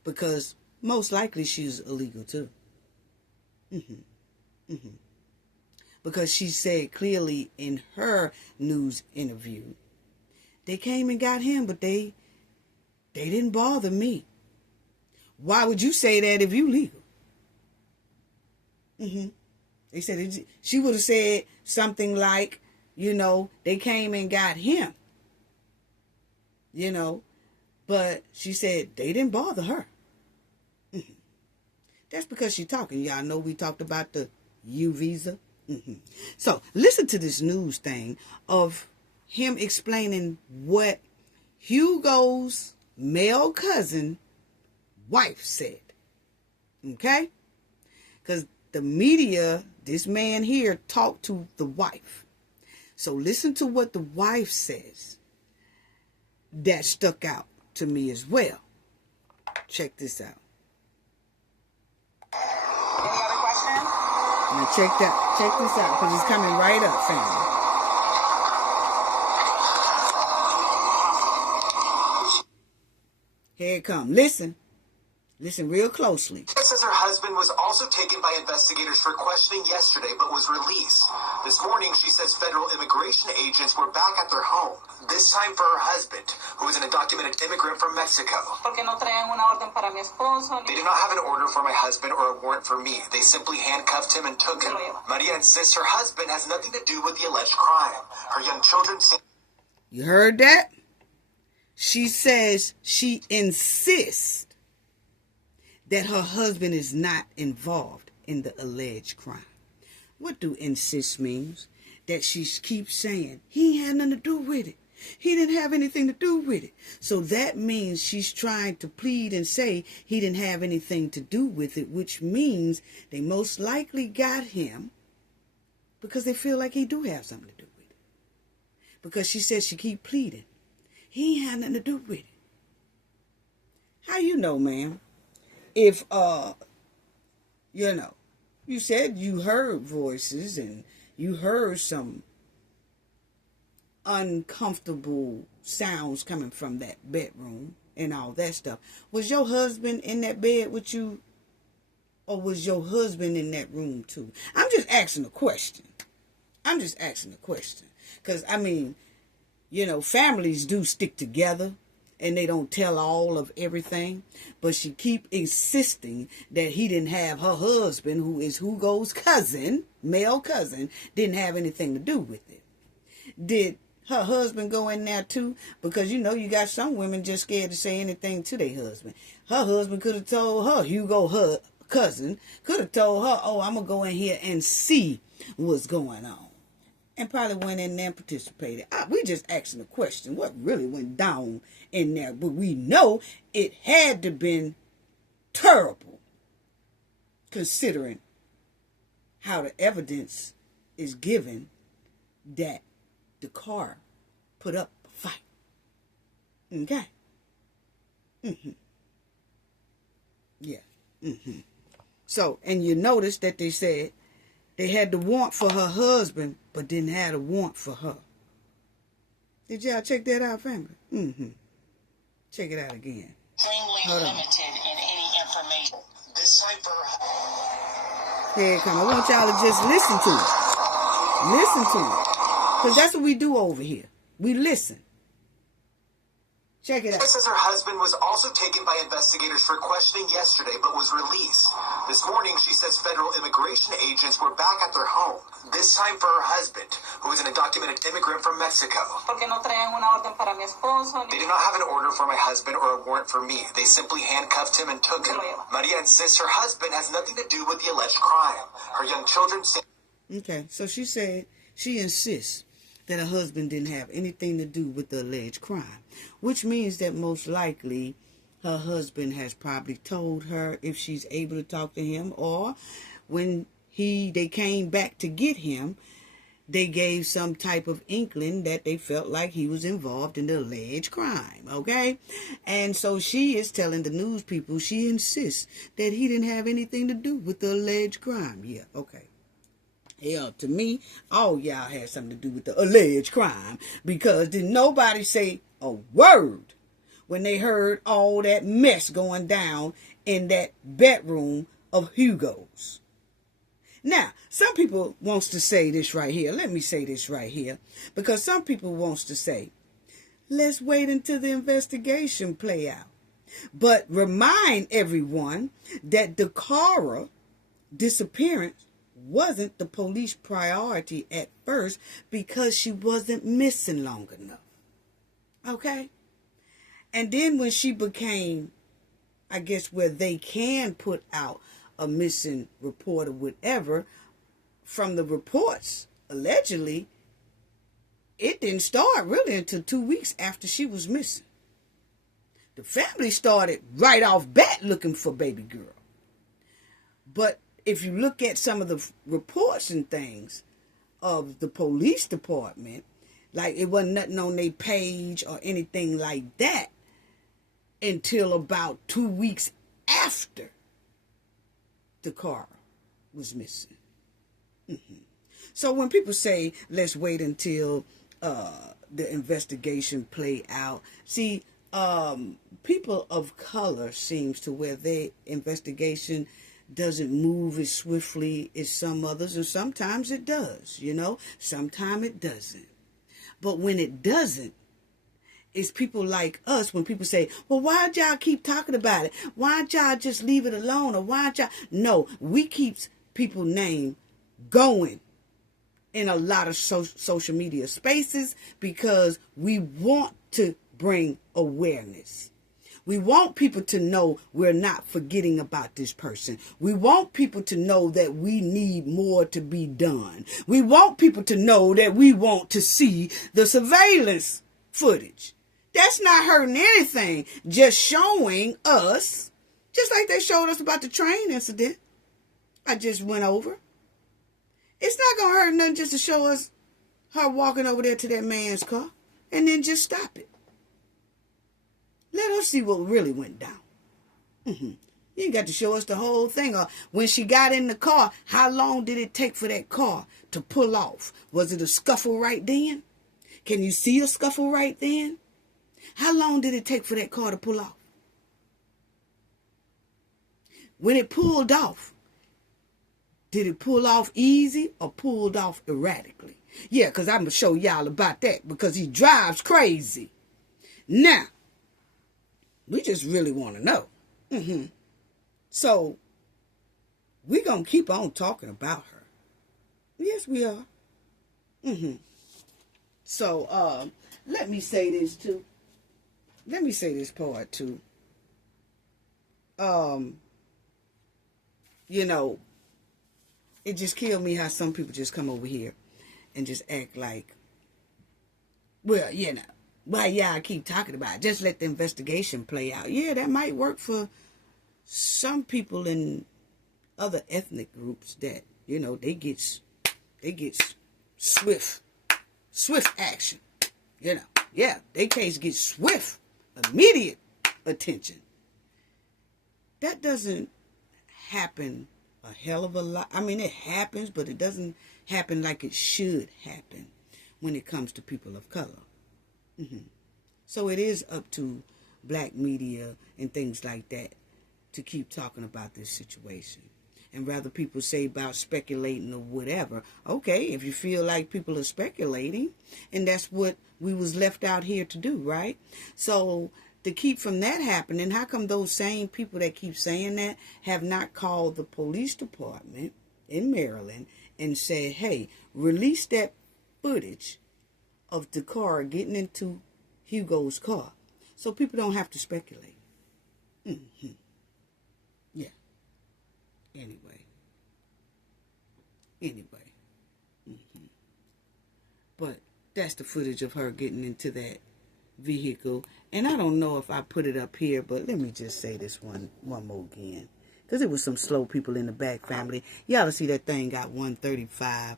Because most likely she's illegal too. Because she said clearly in her news interview, they came and got him, but they didn't bother me. Why would you say that if you legal? They said she would have said something like, they came and got him. But she said they didn't bother her. That's because she's talking. Y'all know we talked about the U visa. So listen to this news thing of him explaining what Hugo's male cousin wife said. Okay? Because the media, this man here, talked to the wife. So listen to what the wife says. That stuck out to me as well. Check this out. Any other questions? Now check this out, because it's coming right up, family. Here it comes. Listen real closely. It says her husband was also taken by investigators for questioning yesterday, but was released. This morning, she says federal immigration agents were back at their home, this time for her husband, who is an undocumented immigrant from Mexico. Porque no traen una orden para mi esposo. They did not have an order for my husband or a warrant for me. They simply handcuffed him and took him. Maria insists her husband has nothing to do with the alleged crime. Her young children... You heard that? She says she insists that her husband is not involved in the alleged crime. What do insist means? That she keeps saying, he had nothing to do with it. He didn't have anything to do with it. So that means she's trying to plead and say he didn't have anything to do with it, which means they most likely got him because they feel like he do have something to do with it. Because she says she keep pleading. He ain't had nothing to do with it. How you know, ma'am? If, you said you heard voices and you heard some uncomfortable sounds coming from that bedroom and all that stuff. Was your husband in that bed with you? Or was your husband in that room too? I'm just asking a question. Because, families do stick together. And they don't tell all of everything. But she keep insisting that he didn't have her husband, who is Hugo's cousin, male cousin, didn't have anything to do with it. Did her husband go in there too? Because, you got some women just scared to say anything to their husband. Her husband could have told her, Hugo, her cousin, could have told her, I'm going to go in here and see what's going on. And probably went in there and participated. We just asking a question. What really went down in there? But we know it had to been terrible, considering how the evidence is given that Dakara put up a fight. Okay? Yeah. So, and you notice that they said they had the warrant for her husband, but didn't have a warrant for her. Did y'all check that out, family? Check it out again. Extremely limited in any information. This time for her... Here it comes. I want y'all to just listen to it. Listen to it. Because that's what we do over here. We listen. Check it out. It says her husband was also taken by investigators for questioning yesterday, but was released. This morning, she says federal immigration agents were back at their home, this time for her husband, who is an undocumented immigrant from Mexico. Porque no traen una orden para mi esposo. They did not have an order for my husband or a warrant for me. They simply handcuffed him and took him. Maria insists her husband has nothing to do with the alleged crime. Her young children say... Okay, so she said she insists that her husband didn't have anything to do with the alleged crime, which means that most likely her husband has probably told her if she's able to talk to him, or when they came back to get him, they gave some type of inkling that they felt like he was involved in the alleged crime, okay? And so she is telling the news people she insists that he didn't have anything to do with the alleged crime. Yeah, okay. Hell, to me, all y'all had something to do with the alleged crime, because didn't nobody say a word when they heard all that mess going down in that bedroom of Hugo's. Now, some people wants to say this right here. Let me say this right here. Because some people wants to say, let's wait until the investigation play out. But remind everyone that Dakara disappearance wasn't the police priority at first, because she wasn't missing long enough. Okay? And then when she became, I guess, where they can put out a missing report or whatever, from the reports, allegedly, it didn't start really until 2 weeks after she was missing. The family started right off bat looking for baby girl. But if you look at some of the reports and things of the police department, like it wasn't nothing on their page or anything like that until about 2 weeks after Takara was missing. So when people say, let's wait until the investigation play out, see, people of color seems to where their investigation doesn't move as swiftly as some others, and sometimes it does, you know, sometimes it doesn't. But when it doesn't, it's people like us, when people say, well, why'd y'all keep talking about it? Why'd y'all just leave it alone? Or why'd y'all... No, we keep people's name going in a lot of social media spaces because we want to bring awareness. We want people to know we're not forgetting about this person. We want people to know that we need more to be done. We want people to know that we want to see the surveillance footage. That's not hurting anything, just showing us, just like they showed us about the train incident I just went over. It's not going to hurt nothing just to show us her walking over there to that man's car and then just stop it. Let us see what really went down. You ain't got to show us the whole thing. Or when she got in the car, how long did it take for that car to pull off? Was it a scuffle right then? Can you see a scuffle right then? How long did it take for that car to pull off? When it pulled off, did it pull off easy or pulled off erratically? Yeah, because I'm going to show y'all about that, because he drives crazy. Now, we just really want to know. So, we're going to keep on talking about her. Yes, we are. So, let me say this too. Let me say this part too. You know, it just killed me how some people just come over here and just act like, well, you know, why y'all keep talking about it? Just let the investigation play out. Yeah, that might work for some people in other ethnic groups that, you know, they get swift action. You know, yeah, their case gets swift, immediate attention. That doesn't happen a hell of a lot. I mean, it happens, but it doesn't happen like it should happen when it comes to people of color. So it is up to black media and things like that to keep talking about this situation. And rather people say about speculating or whatever. Okay, if you feel like people are speculating, and that's what we was left out here to do, right? So to keep from that happening, how come those same people that keep saying that have not called the police department in Maryland and said, hey, release that footage of Takara getting into Hugo's car so people don't have to speculate? Yeah. Anyway. But that's the footage of her getting into that vehicle. And I don't know if I put it up here, but let me just say this one more again. Because it was some slow people in the back, family. Y'all see that thing got 1:35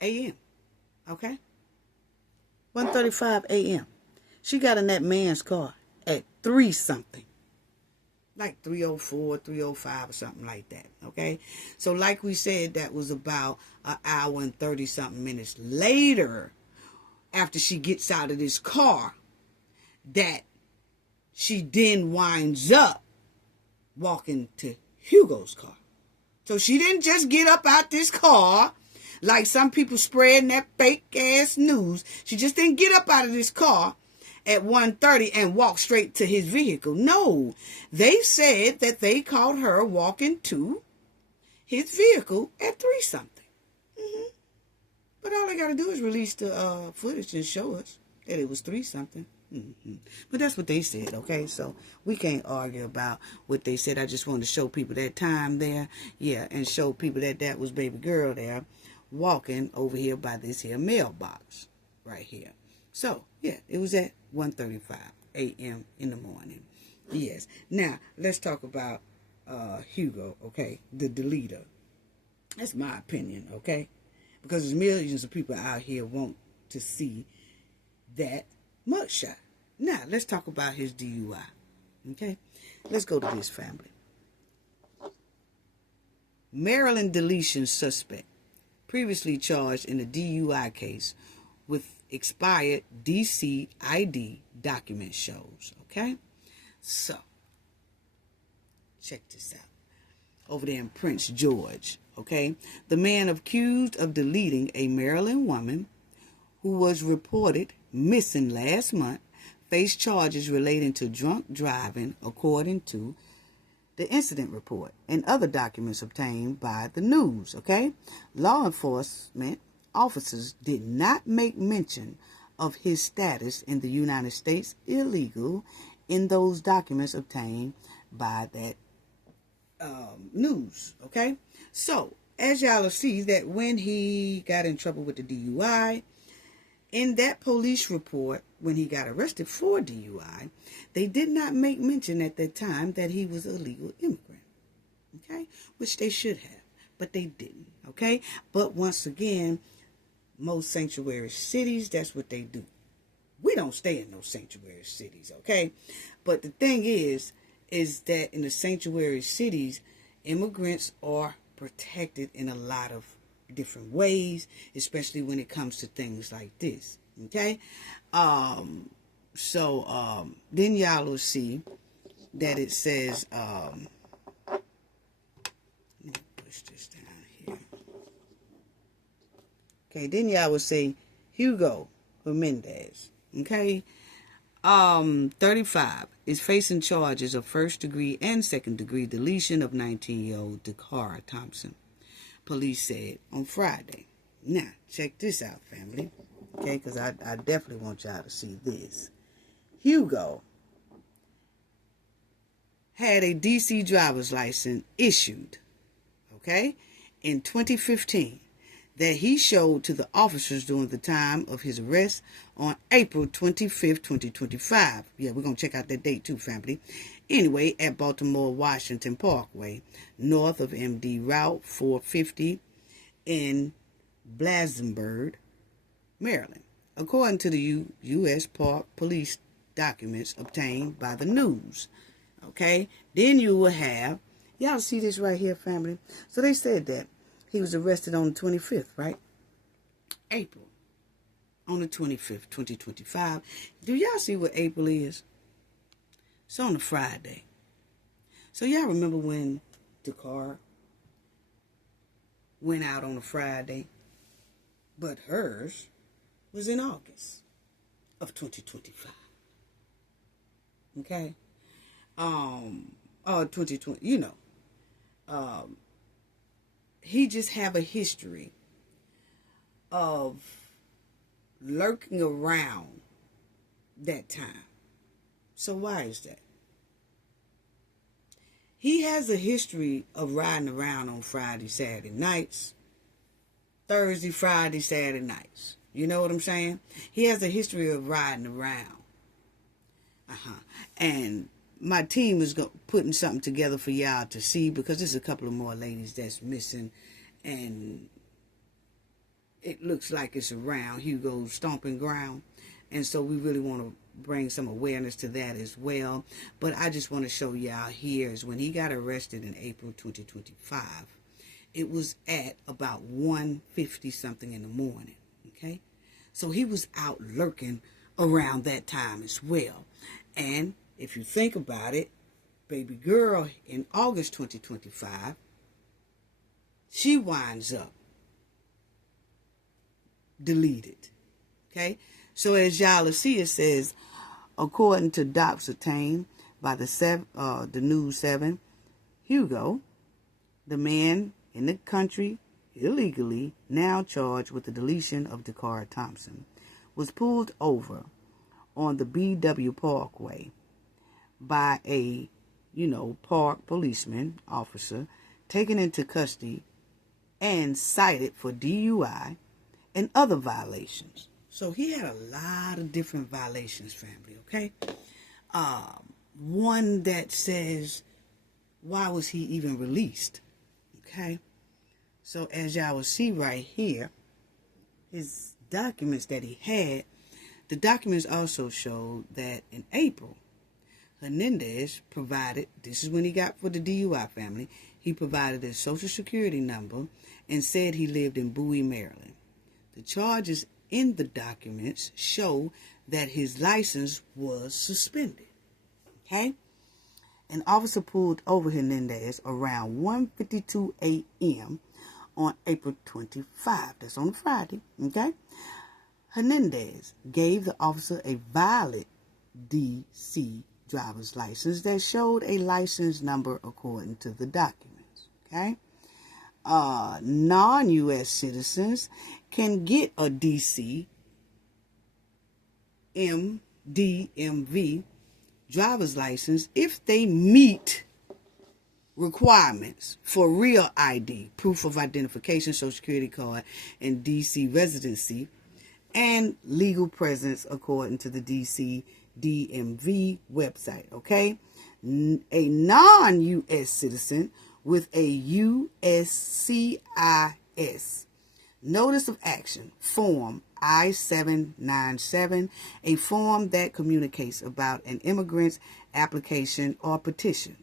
a.m. Okay? 1:35 a.m. She got in that man's car at 3-something. Like 3:04, 3:05 or something like that. Okay? So like we said, that was about an hour and 30-something minutes later, after she gets out of this car, that she then winds up walking to Hugo's car. So she didn't just get up out this car like some people spreading that fake ass news. She just didn't get up out of this car at 1:30 and walk straight to his vehicle. No, they said that they caught her walking to his vehicle at 3-something. But all they got to do is release the footage and show us that it was 3-something. But that's what they said, okay? So we can't argue about what they said. I just wanted to show people that time there, yeah, and show people that that was baby girl there walking over here by this here mailbox right here. So, yeah, it was at 1:35 a.m. in the morning. Yes. Now, let's talk about Hugo, okay? The deleter. That's my opinion, okay? Because there's millions of people out here want to see that mugshot. Now, let's talk about his DUI. Okay? Let's go to this, family. Maryland deletion suspect. Previously charged in a DUI case with expired DC ID document shows. Okay? So, check this out. Over there in Prince George. Okay? The man accused of deleting a Maryland woman who was reported missing last month faced charges relating to drunk driving, according to the incident report and other documents obtained by the news. Okay? Law enforcement officers did not make mention of his status in the United States illegal in those documents obtained by that news. Okay? So, as y'all will see, that when he got in trouble with the DUI, in that police report, when he got arrested for DUI, they did not make mention at that time that he was a legal immigrant. Okay? Which they should have, but they didn't. Okay? But once again, most sanctuary cities, that's what they do. We don't stay in those sanctuary cities, okay? But the thing is that in the sanctuary cities, immigrants are protected in a lot of different ways, especially when it comes to things like this, okay? Then y'all will see that it says, let me push this down here. Okay, then y'all will say Hugo Hernandez, okay? 35 is facing charges of first-degree and second-degree deletion of 19-year-old Dacara Thompson, police said on Friday. Now, check this out, family, okay? Because I definitely want y'all to see this. Hugo had a DC driver's license issued, okay, in 2015 that he showed to the officers during the time of his arrest on April 25th, 2025. Yeah, we're going to check out that date too, family. Anyway, at Baltimore-Washington Parkway, north of MD Route 450 in Blasensburg, Maryland, according to the U.S. Park Police documents obtained by the news. Okay? Then you will have, y'all see this right here, family? So they said that he was arrested on the 25th, right? April. On the 25th, 2025. Do y'all see what April is? It's on a Friday. So y'all remember when Takara went out on a Friday? But hers was in August. of 2025. Okay? 2020, he just have a history of lurking around that time. So why is that? He has a history of riding around on Friday, Saturday nights, Thursday, Friday, Saturday nights. You know what I'm saying? He has a history of riding around. And my team is putting something together for y'all to see, because there's a couple of more ladies that's missing, and it looks like it's around Hugo's stomping ground. And so we really want to bring some awareness to that as well. But I just want to show y'all here is when he got arrested in April 2025. It was at about 1:50 something in the morning. Okay? So he was out lurking around that time as well. And if you think about it, baby girl in August 2025, she winds up deleted. Okay? So as y'all will see, it says, according to docs obtained by the News 7, Hugo, the man in the country illegally now charged with the deletion of Dacara Thompson, was pulled over on the BW Parkway by a, park policeman officer, taken into custody and cited for DUI and other violations. So he had a lot of different violations, family, okay? One that says, why was he even released? Okay? So as y'all will see right here, his documents that he had, the documents also showed that in April, Hernandez provided, this is when he got for the DUI, family, he provided a social security number and said he lived in Bowie, Maryland. The charges in the documents show that his license was suspended. Okay? An officer pulled over Hernandez around 1:52 a.m. on April 25. That's on a Friday. Okay? Hernandez gave the officer a valid DC driver's license that showed a license number according to the documents. Okay? Non-U.S. citizens can get a DC DMV driver's license if they meet requirements for real ID, proof of identification, social security card, and DC residency, and legal presence according to the DC DMV website. Okay? A non-U.S. citizen with a USCIS Notice of Action, Form I-797, a form that communicates about an immigrant's application or petition,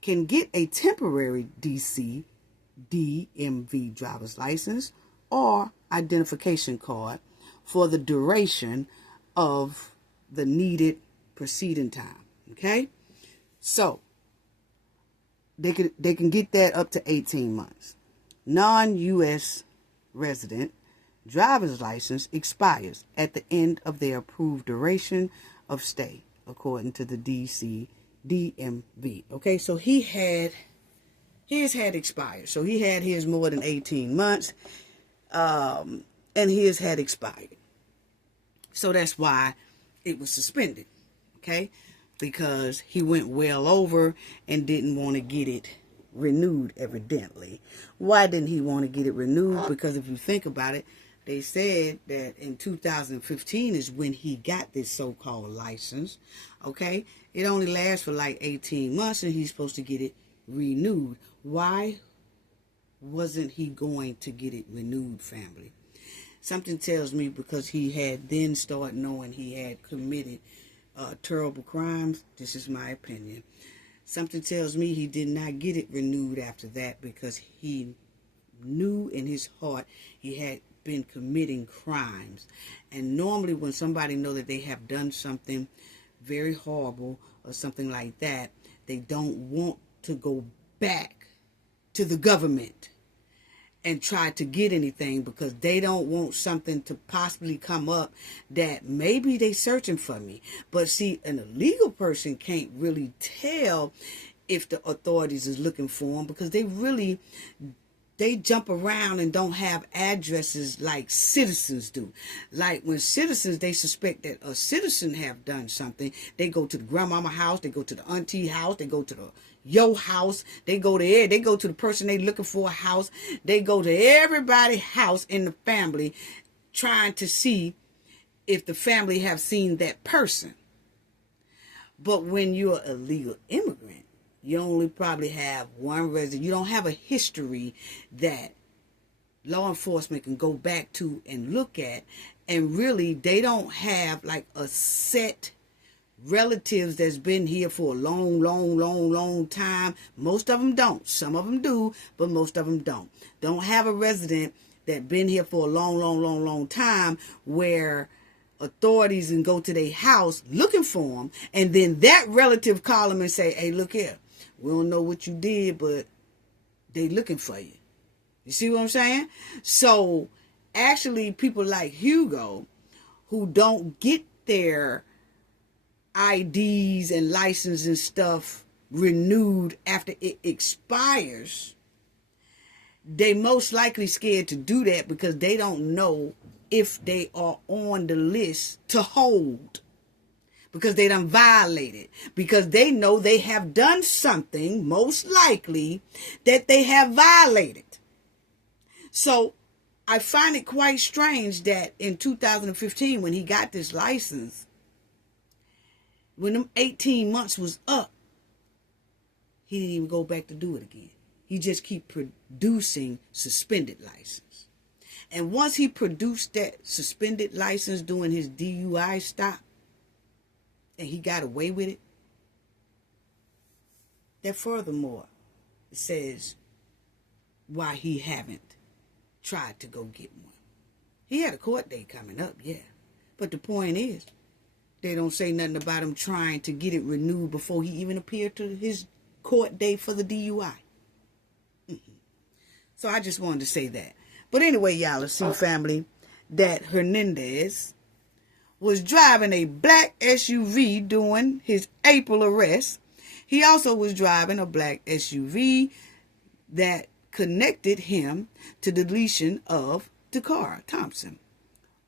can get a temporary DC DMV driver's license or identification card for the duration of the needed proceeding time. Okay? So, they can get that up to 18 months. Non-U.S. resident driver's license expires at the end of their approved duration of stay, according to the DC DMV. Okay, so his had expired. So he had his more than 18 months, and his had expired. So that's why it was suspended. Okay, because he went well over and didn't want to get it renewed, evidently. Why didn't he want to get it renewed? Because if you think about it, they said that in 2015 is when he got this so-called license. Okay, it only lasts for like 18 months and he's supposed to get it renewed. Why wasn't he going to get it renewed, family? Something tells me because he had then started knowing he had committed terrible crimes. This is my opinion. Something tells me he did not get it renewed after that because he knew in his heart he had been committing crimes. And normally when somebody know that they have done something very horrible or something like that, they don't want to go back to the government and try to get anything because they don't want something to possibly come up that maybe they searching for me. But see, an illegal person can't really tell if the authorities is looking for them because they jump around and don't have addresses like citizens do. Like when citizens, they suspect that a citizen have done something, they go to the grandmama house, they go to the auntie house, they go to the your house, they go there, they go to the person they looking for a house, they go to everybody's house in the family trying to see if the family have seen that person. But when you're an illegal immigrant, you only probably have one resident. You don't have a history that law enforcement can go back to and look at. And really, they don't have like a set relatives that's been here for a long time. Most of them don't. Some of them do, but most of them don't. Don't have a resident that been here for a long time where authorities can go to their house looking for them, and then that relative call them and say, hey, look here, we don't know what you did, but they looking for you. You see what I'm saying? So actually people like Hugo who don't get their IDs and license and stuff renewed after it expires, they most likely scared to do that because they don't know if they are on the list to hold because they done violated, because they know they have done something most likely that they have violated. So I find it quite strange that in 2015 when he got this license, when them 18 months was up, he didn't even go back to do it again. He just keep producing suspended license. And once he produced that suspended license doing his DUI stop, and he got away with it, that furthermore, it says why he haven't tried to go get one. He had a court date coming up, yeah. But the point is, they don't say nothing about him trying to get it renewed before he even appeared to his court date for the DUI. So I just wanted to say that. But anyway, y'all see, family, that Hernandez was driving a black SUV during his April arrest. He also was driving a black SUV that connected him to the deletion of Dacara Thompson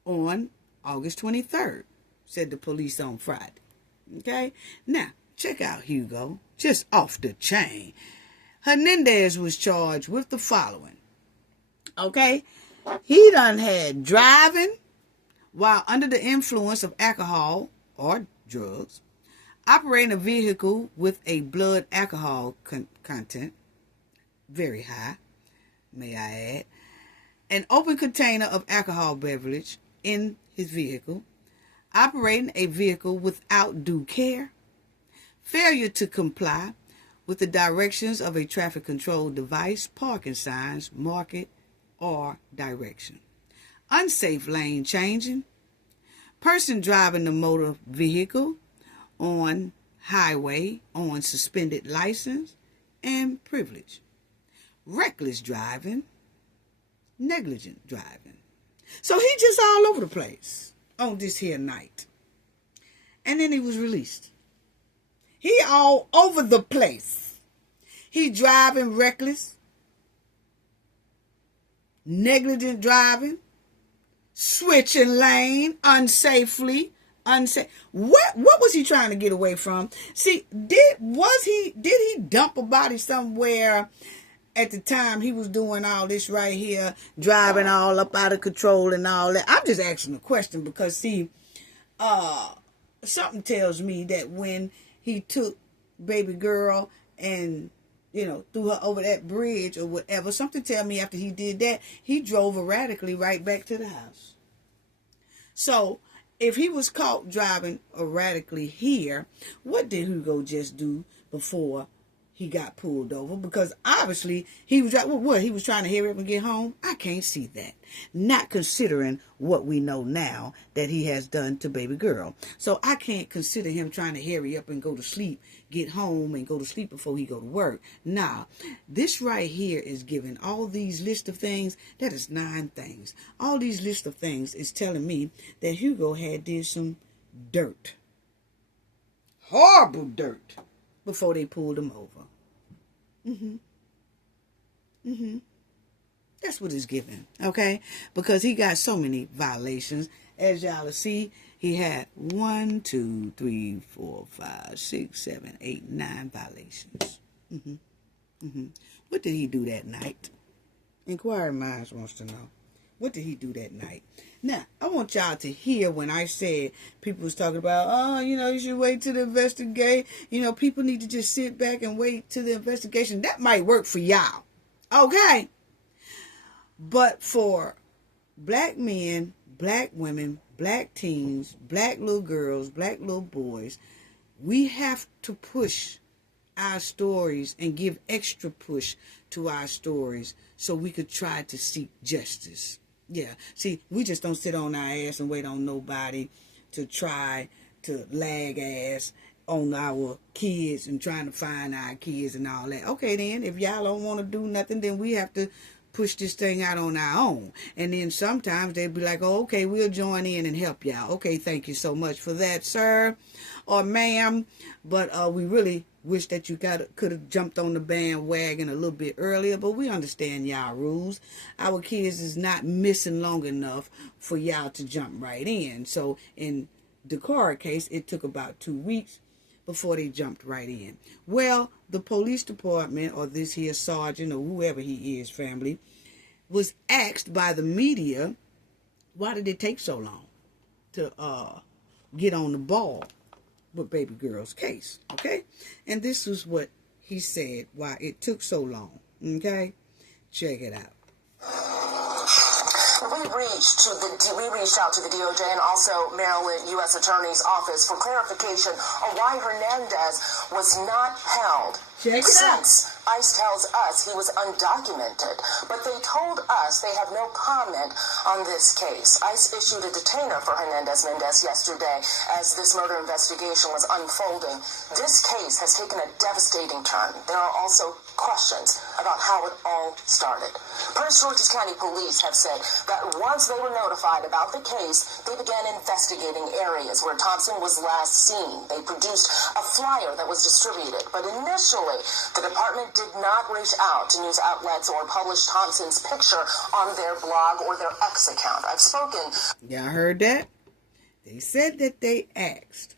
on August 23rd, said the police on Friday. Okay? Now, check out Hugo, just off the chain. Hernandez was charged with the following. Okay? He done had driving while under the influence of alcohol or drugs, operating a vehicle with a blood alcohol content, very high, may I add, an open container of alcohol beverage in his vehicle, operating a vehicle without due care, failure to comply with the directions of a traffic control device, parking signs, market, or direction, unsafe lane changing, person driving the motor vehicle on highway on suspended license and privilege, reckless driving, negligent driving. So he just all over the place on this here night. And then he was released. He all over the place. He driving reckless, negligent driving, switching lane unsafely, What was he trying to get away from? See, did he dump a body somewhere at the time he was doing all this right here, driving all up out of control and all that? I'm just asking a question because see, something tells me that when he took baby girl and threw her over that bridge or whatever, something tell me after he did that, he drove erratically right back to the house. So if he was caught driving erratically here, what did Hugo just do before he got pulled over, because obviously he was he was trying to hurry up and get home. I can't see that, not considering what we know now that he has done to baby girl. So I can't consider him trying to hurry up and go to sleep, get home and go to sleep before he go to work. Nah, this right here is giving all these list of things. That is 9 things. All these list of things is telling me that Hugo had did some dirt, horrible dirt, before they pulled him over. That's what it's giving, okay? Because he got so many violations. As y'all see, he had 1, 2, 3, 4, 5, 6, 7, 8, 9 violations. What did he do that night? Inquiring minds wants to know. What did he do that night? Now, I want y'all to hear when I said people was talking about, oh, you should wait till the investigate. People need to just sit back and wait till the investigation. That might work for y'all. Okay? But for black men, black women, black teens, black little girls, black little boys, we have to push our stories and give extra push to our stories so we could try to seek justice. Yeah, see, we just don't sit on our ass and wait on nobody to try to lag ass on our kids and trying to find our kids and all that. Okay, then, if y'all don't want to do nothing, then we have to push this thing out on our own. And then sometimes they'd be like, oh, okay, we'll join in and help y'all. Okay, thank you so much for that, sir or ma'am. But we really wish that you could have jumped on the bandwagon a little bit earlier, but we understand y'all rules. Our kids is not missing long enough for y'all to jump right in. So in Dacara case, it took about 2 weeks before they jumped right in. Well, the police department, or this here sergeant, or whoever he is, family, was asked by the media, why did it take so long to get on the ball with baby girl's case? Okay? And this was what he said, why it took so long. Okay? Check it out. We reached out to the DOJ and also Maryland U.S. Attorney's Office for clarification on why Hernandez was not held. Check it out. Since ICE tells us he was undocumented, but they told us they have no comment on this case. ICE issued a detainer for Hernandez Mendez yesterday as this murder investigation was unfolding. This case has taken a devastating turn. There are also questions about how it all started. Prince George's County Police have said that once they were notified about the case, they began investigating areas where Thompson was last seen. They produced a flyer that was distributed, but initially, the department did not reach out to news outlets or publish Thompson's picture on their blog or their X account. I've spoken. Y'all heard that? They said that they asked,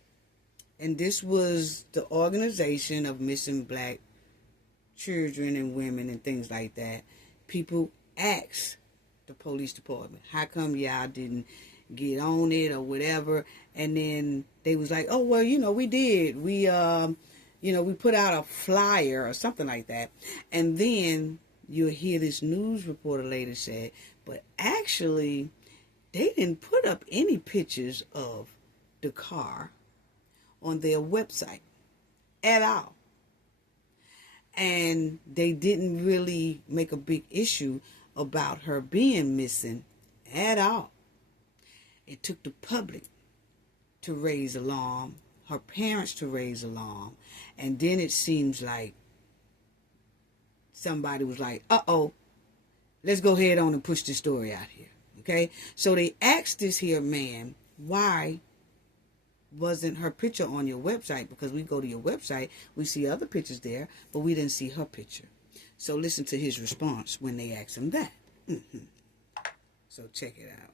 and this was the organization of missing black children and women and things like that. People asked the police department, how come y'all didn't get on it or whatever? And then they was like, oh, well, we did. We put out a flyer or something like that. And then you'll hear this news reporter later say, but actually, they didn't put up any pictures of Takara on their website at all. And they didn't really make a big issue about her being missing at all. It took the public to raise alarm, her parents to raise alarm, and then it seems like somebody was like, uh-oh, let's go ahead on and push this story out here, okay? So they asked this here man, why wasn't her picture on your website? Because we go to your website, we see other pictures there, but we didn't see her picture. So listen to his response when they asked him that. So check it out.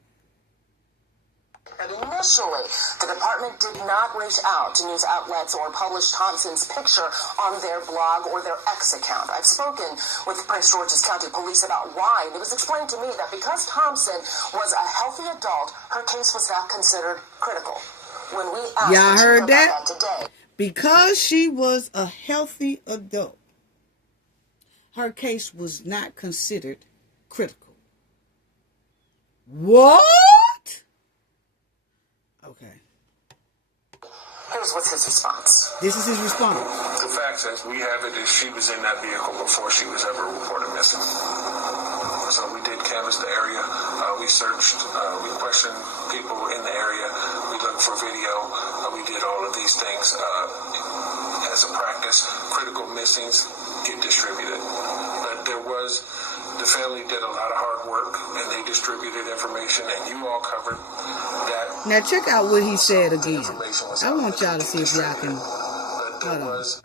And initially, the department did not reach out to news outlets or publish Thompson's picture on their blog or their X account. I've spoken with Prince George's County Police about why, and it was explained to me that because Thompson was a healthy adult, her case was not considered critical. When we asked y'all heard that today, because she was a healthy adult, her case was not considered critical. What? Okay. here's Here's what's his response. This is his response. The fact as we have it is she was in that vehicle before she was ever reported missing. So we did canvass the area. We searched. We questioned people in the area. We looked for video. We did all of these things as a practice. Critical missings get distributed. But the family did a lot of hard work, and they distributed information, and you all covered that. Now check out what he said again. I want y'all to see if y'all can. But there was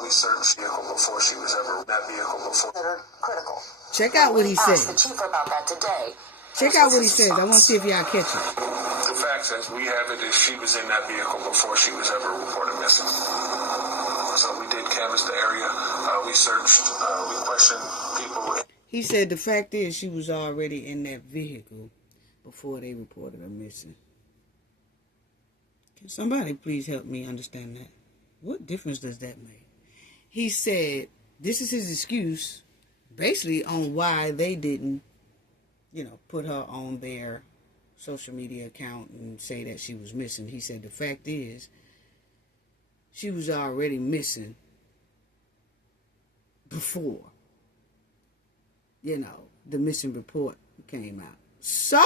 we searched vehicle before she was ever in that vehicle before. That are critical. Check out what he Asked the said. chief about that today. Check out what he says. I want to see if y'all catch it. The fact as we have it is she was in that vehicle before she was ever reported missing. So we did canvass the area. We searched. We questioned people. He said the fact is she was already in that vehicle before they reported her missing. Can somebody please help me understand that? What difference does that make? He said this is his excuse basically on why they didn't, put her on their social media account and say that she was missing. He said the fact is she was already missing before, the missing report came out. So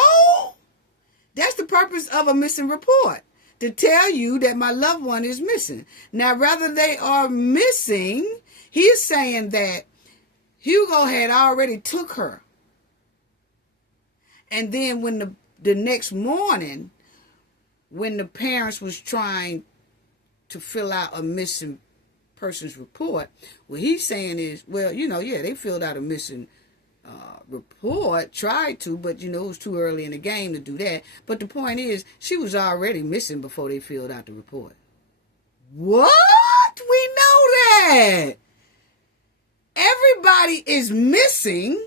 that's the purpose of a missing report, to tell you that my loved one is missing. Now, rather they are missing, he's saying that Hugo had already took her. And then when the next morning, when the parents was trying to fill out a missing person's report, what he's saying is, well, they filled out a missing report, tried to, but it was too early in the game to do that. But the point is, she was already missing before they filled out the report. What? We know that. Everybody is missing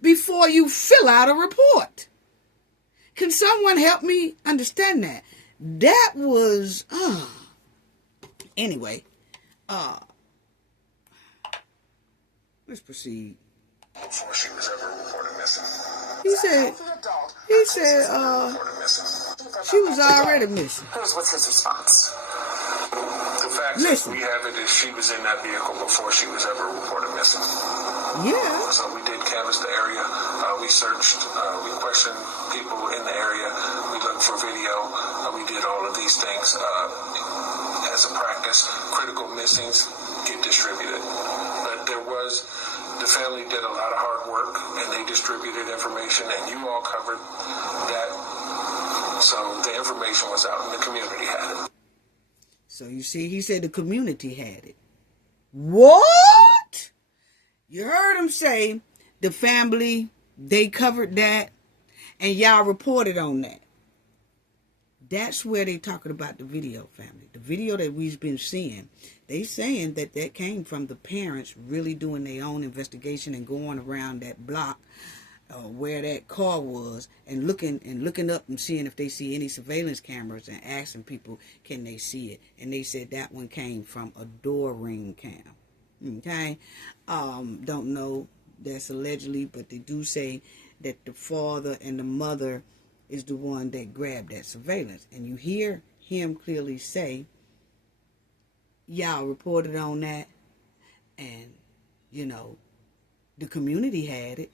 before you fill out a report. Can someone help me understand that? That was, anyway, let's proceed. Before she was ever reported missing. He said, she was already missing. Here's what's his response. The fact that we have it is she was in that vehicle before she was ever reported missing. Yeah. So we did canvass the area. We searched. We questioned people in the area. We looked for video. We did all of these things as a practice. Critical missings get distributed. But the family did a lot of hard work, and they distributed information, and you all covered that. So the information was out, and the community had it. So you see, he said the community had it. What? You heard him say the family, they covered that, and y'all reported on that. That's where they talking about the video, family. The video that we've been seeing. They saying that came from the parents really doing their own investigation and going around that block where that car was and looking up and seeing if they see any surveillance cameras and asking people, can they see it? And they said that one came from a door ring cam. Okay? Don't know. That's allegedly, but they do say that the father and the mother is the one that grabbed that surveillance. And you hear him clearly say, y'all reported on that, and, the community had it.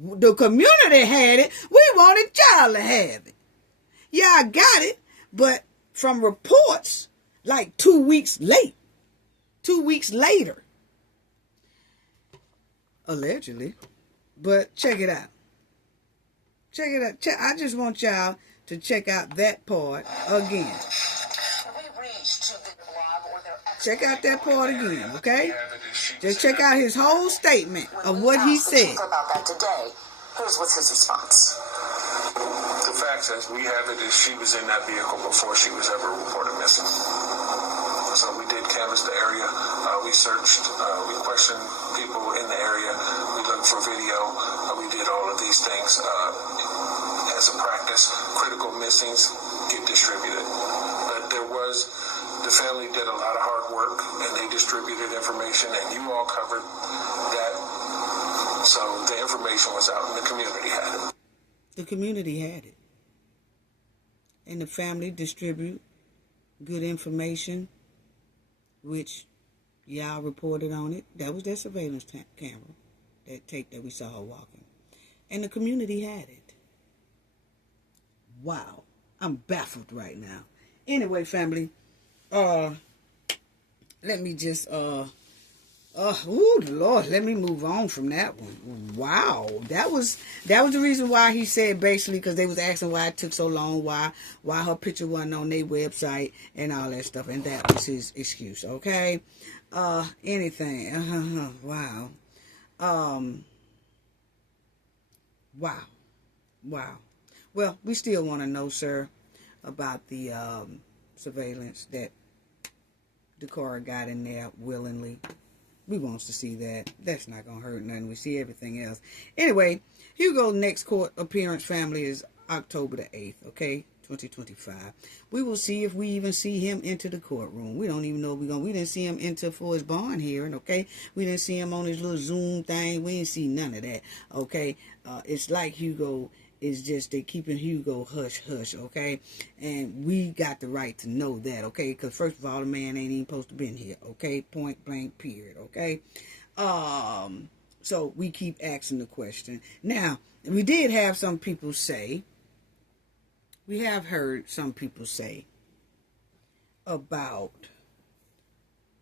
The community had it. We wanted y'all to have it. Y'all got it, but from reports, like 2 weeks late. 2 weeks later. Allegedly. But check it out. Check it out. I just want y'all to check out that part again. Check out that part again, okay? Just check out his whole statement of what he said. About that today. Here's what's his response. The fact as we have it is she was in that vehicle before she was ever reported missing. So we did canvass the area. We searched. We questioned people in the area. We looked for video. We did all of these things as a practice. Critical missings get distributed. But the family did a lot of hard work, and they distributed information, and you all covered that. So the information was out, and the community had it. The community had it. And the family distribute good information, which y'all reported on it. That was their surveillance camera, that tape that we saw her walking. And the community had it. Wow. I'm baffled right now. Anyway, family, let me just, Lord, let me move on from that one. Wow. That was the reason why he said, basically, because they was asking why it took so long, why her picture wasn't on their website and all that stuff. And that was his excuse, okay? Anything. Wow. Wow. Well, we still want to know, sir, about the surveillance that Dacara got in there willingly. We wants to see that. That's not going to hurt nothing. We see everything else. Anyway, Hugo's next court appearance, family, is October the 8th, okay? 2025. We will see if we even see him enter the courtroom. We don't even know if we're going to. We didn't see him enter for his bond hearing, okay? We didn't see him on his little Zoom thing. We didn't see none of that, okay? It's like Hugo is just, they keeping Hugo hush, okay? And we got the right to know that, okay? Because first of all, the man ain't even supposed to been here, okay? Point blank, period, okay? So we keep asking the question. Now, we did have some people say, we have heard some people say about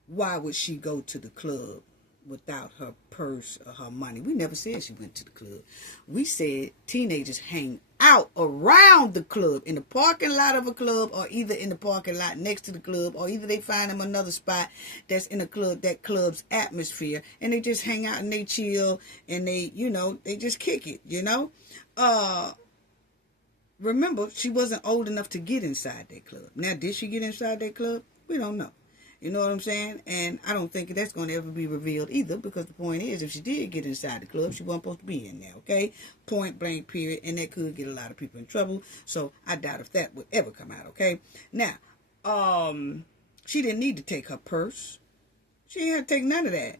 why would she go to the club without her purse or her money. We never said she went to the club. We said teenagers hang out around the club, in the parking lot of a club, or either in the parking lot next to the club, or either they find them another spot that's in a club, that club's atmosphere, and they just hang out and they chill and they, they just kick it, Remember, she wasn't old enough to get inside that club. Now, did she get inside that club? We don't know. You know what I'm saying? And I don't think that's going to ever be revealed either, because the point is, if she did get inside the club, she wasn't supposed to be in there, okay? Point blank, period. And that could get a lot of people in trouble. So I doubt if that would ever come out, okay? Now, she didn't need to take her purse. She didn't have to take none of that.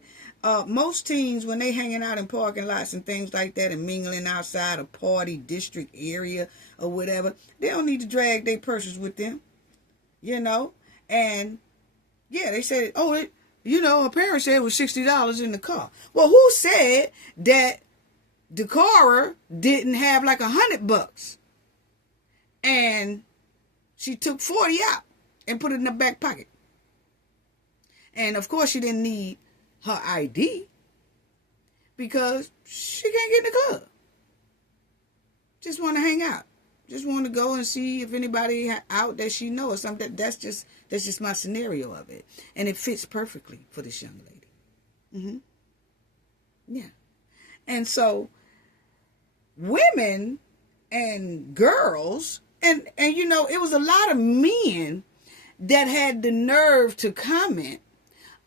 Most teens, when they hanging out in parking lots and things like that and mingling outside a party district area or whatever, they don't need to drag their purses with them, and yeah, they said, her parents said it was $60 in the car. Well, who said that Dacara didn't have like $100 and she took 40 out and put it in the back pocket? And of course, she didn't need her ID because she can't get in the club. Just want to hang out. Just want to go and see if anybody out that she knows or something. That's just my scenario of it. And it fits perfectly for this young lady. Yeah. And so women and girls, and it was a lot of men that had the nerve to comment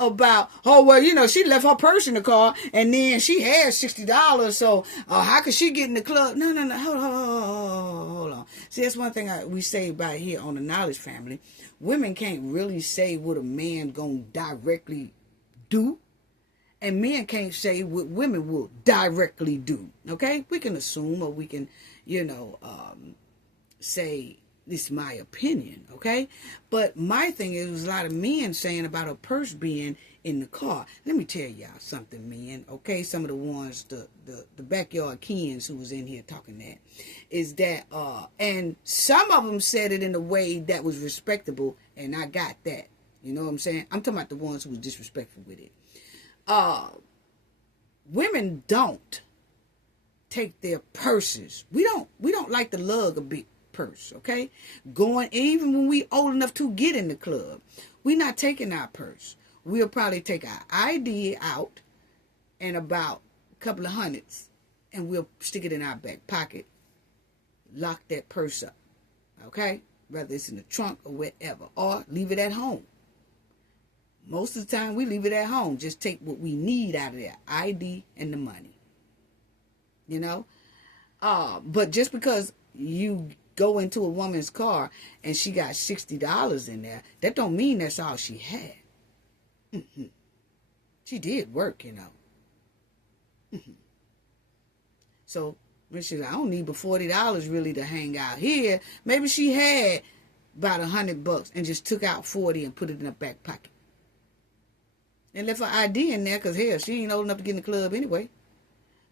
about, she left her purse in the car and then she had $60, so how could she get in the club? No, hold on. See, that's one thing we say about here on the Knowledge Family. Women can't really say what a man gonna directly do, and men can't say what women will directly do, okay? We can assume, or we can, say, this is my opinion, okay? But my thing is, there's a lot of men saying about a purse being in the car. Let me tell y'all something, men, okay? Some of the ones, the backyard Kens who was in here talking that, is that, and some of them said it in a way that was respectable, and I got that. You know what I'm saying? I'm talking about the ones who was disrespectful with it. Women don't take their purses. We don't like to lug a big purse, okay? Even when we old enough to get in the club, we're not taking our purse. We'll probably take our ID out and about a couple of hundreds, and we'll stick it in our back pocket, lock that purse up, okay? Whether it's in the trunk or wherever, or leave it at home. Most of the time, we leave it at home. Just take what we need out of there, ID and the money, but just because you go into a woman's car and she got $60 in there, that don't mean that's all she had. She did work, So when she's like, I don't need but $40 really to hang out here. Maybe she had about $100 and just took out 40 and put it in her back pocket. And left her ID in there because, hell, she ain't old enough to get in the club anyway.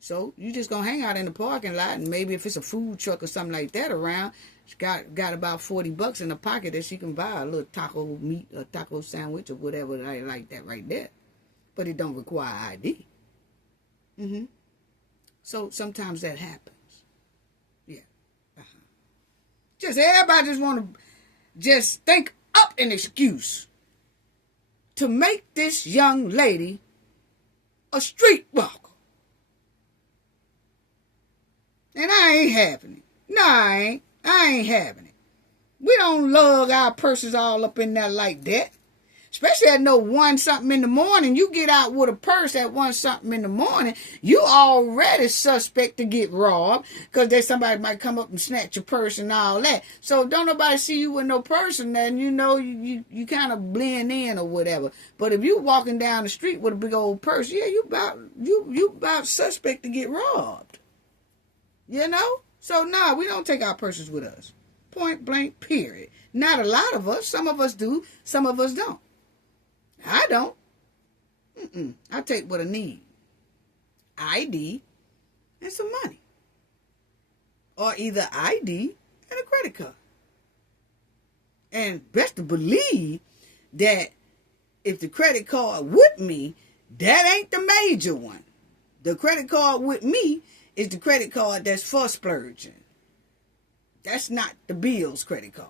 So you just going to hang out in the parking lot, and maybe if it's a food truck or something like that around, she got about $40 in her pocket that she can buy a little taco meat or taco sandwich or whatever like that right there. But it don't require ID. So sometimes that happens. Yeah. Just everybody just want to just think up an excuse to make this young lady a streetwalker. And I ain't having it. No, I ain't having it. We don't lug our purses all up in there like that. Especially at no 1 something in the morning. You get out with a purse at 1 something in the morning, you already suspect to get robbed. Because there's somebody might come up and snatch your purse and all that. So don't nobody see you with no purse and then you know you kind of blend in or whatever. But if you walking down the street with a big old purse, yeah, you about suspect to get robbed. You know? So no, we don't take our purses with us. Point blank, period. Not a lot of us. Some of us do. Some of us don't. I don't. I take what I need. ID and some money. Or either ID and a credit card. And best to believe that if the credit card with me, that ain't the major one. The credit card with me is the credit card that's for splurging. That's not the bills credit card.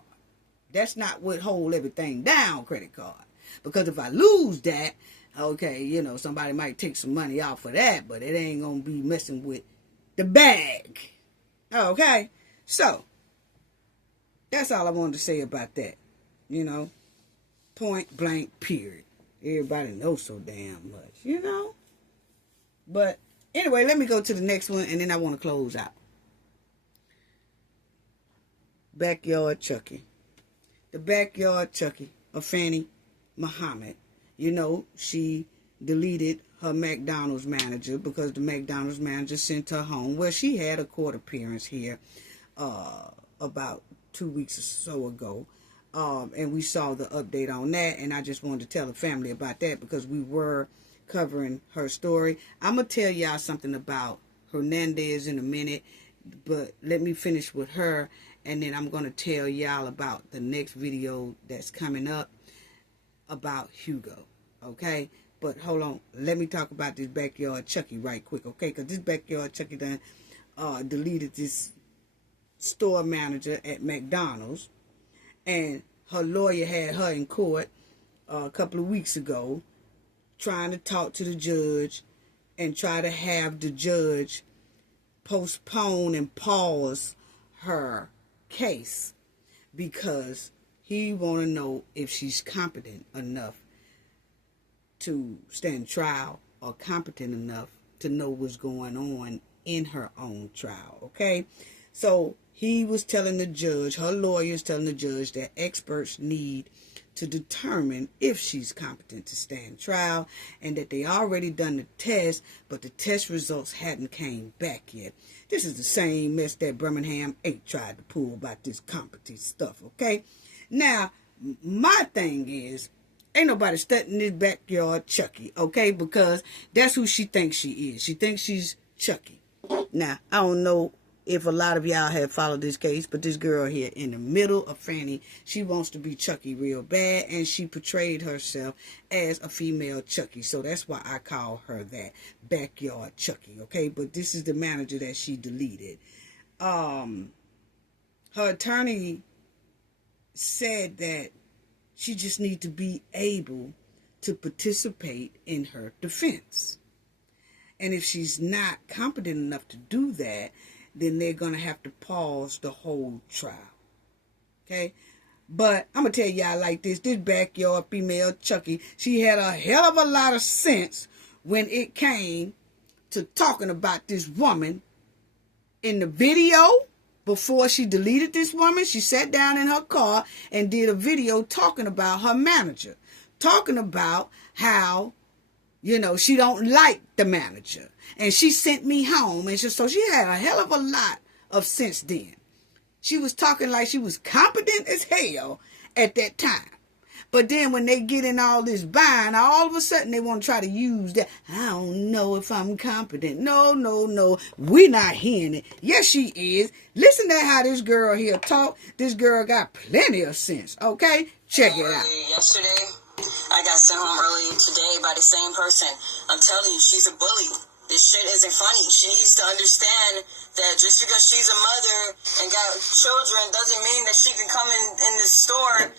That's not what hold everything down credit card. Because if I lose that, okay, you know, somebody might take some money out for that, but it ain't going to be messing with the bag. Okay? So, that's all I wanted to say about that. You know? Point blank, period. Everybody knows so damn much, you know? But, anyway, let me go to the next one, and then I want to close out. Backyard Chucky. The backyard Chucky of Fannie Muhammad. You know, she deleted her McDonald's manager because the McDonald's manager sent her home. Well, she had a court appearance here about 2 weeks or so ago. And we saw the update on that. And I just wanted to tell the family about that because we were covering her story. I'm going to tell y'all something about Hernandez in a minute. But let me finish with her. And then I'm going to tell y'all about the next video that's coming up about Hugo, okay? But hold on, let me talk about this backyard Chucky right quick, okay? Because this backyard Chucky done deleted this store manager at McDonald's, and her lawyer had her in court a couple of weeks ago trying to talk to the judge and try to have the judge postpone and pause her case because he want to know if she's competent enough to stand trial or competent enough to know what's going on in her own trial, okay? So he was telling the judge, her lawyer is telling the judge that experts need to determine if she's competent to stand trial and that they already done the test, but the test results hadn't came back yet. This is the same mess that Birmingham 8 tried to pull about this competency stuff, okay? Now, my thing is, ain't nobody studying this backyard Chucky, okay? Because that's who she thinks she is. She thinks she's Chucky. Now, I don't know if a lot of y'all have followed this case, but this girl here in the middle of Fannie, she wants to be Chucky real bad, and she portrayed herself as a female Chucky. So that's why I call her that, backyard Chucky, okay? But this is the manager that she deleted. Her attorney said that she just needs to be able to participate in her defense. And if she's not competent enough to do that, then they're going to have to pause the whole trial. Okay? But I'm going to tell y'all like this. This backyard female Chucky, she had a hell of a lot of sense when it came to talking about this woman in the video. Before she deleted this woman, she sat down in her car and did a video talking about her manager. Talking about how, you know, she don't like the manager. And she sent me home. And so she had a hell of a lot of sense then. She was talking like she was competent as hell at that time. But then when they get in all this bind, all of a sudden they want to try to use that. I don't know if I'm competent. No. We're not hearing it. Yes, she is. Listen to how this girl here talk. This girl got plenty of sense. Okay? Check it out. Yesterday, I got sent home early today by the same person. I'm telling you, she's a bully. This shit isn't funny. She needs to understand that just because she's a mother and got children doesn't mean that she can come in this store,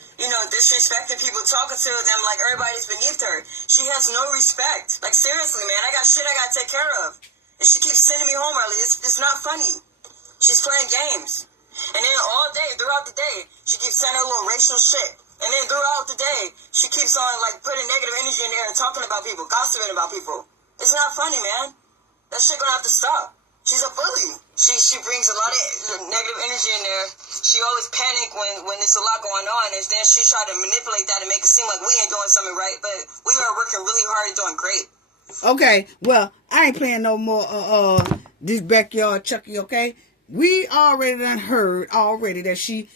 disrespecting people, talking to them like everybody's beneath her. She has no respect. Like, seriously, man, I got shit I gotta take care of. And she keeps sending me home early. It's not funny. She's playing games. And then all day, throughout the day, she keeps sending her little racial shit. And then throughout the day, she keeps on, like, putting negative energy in there and talking about people, gossiping about people. It's not funny, man. That shit gonna have to stop. She's a bully. She brings a lot of negative energy in there. She always panic when there's a lot going on, and then she try to manipulate that and make it seem like we ain't doing something right, but we are working really hard and doing great. Okay, well, I ain't playing no more this backyard Chucky, okay? We already done heard already that she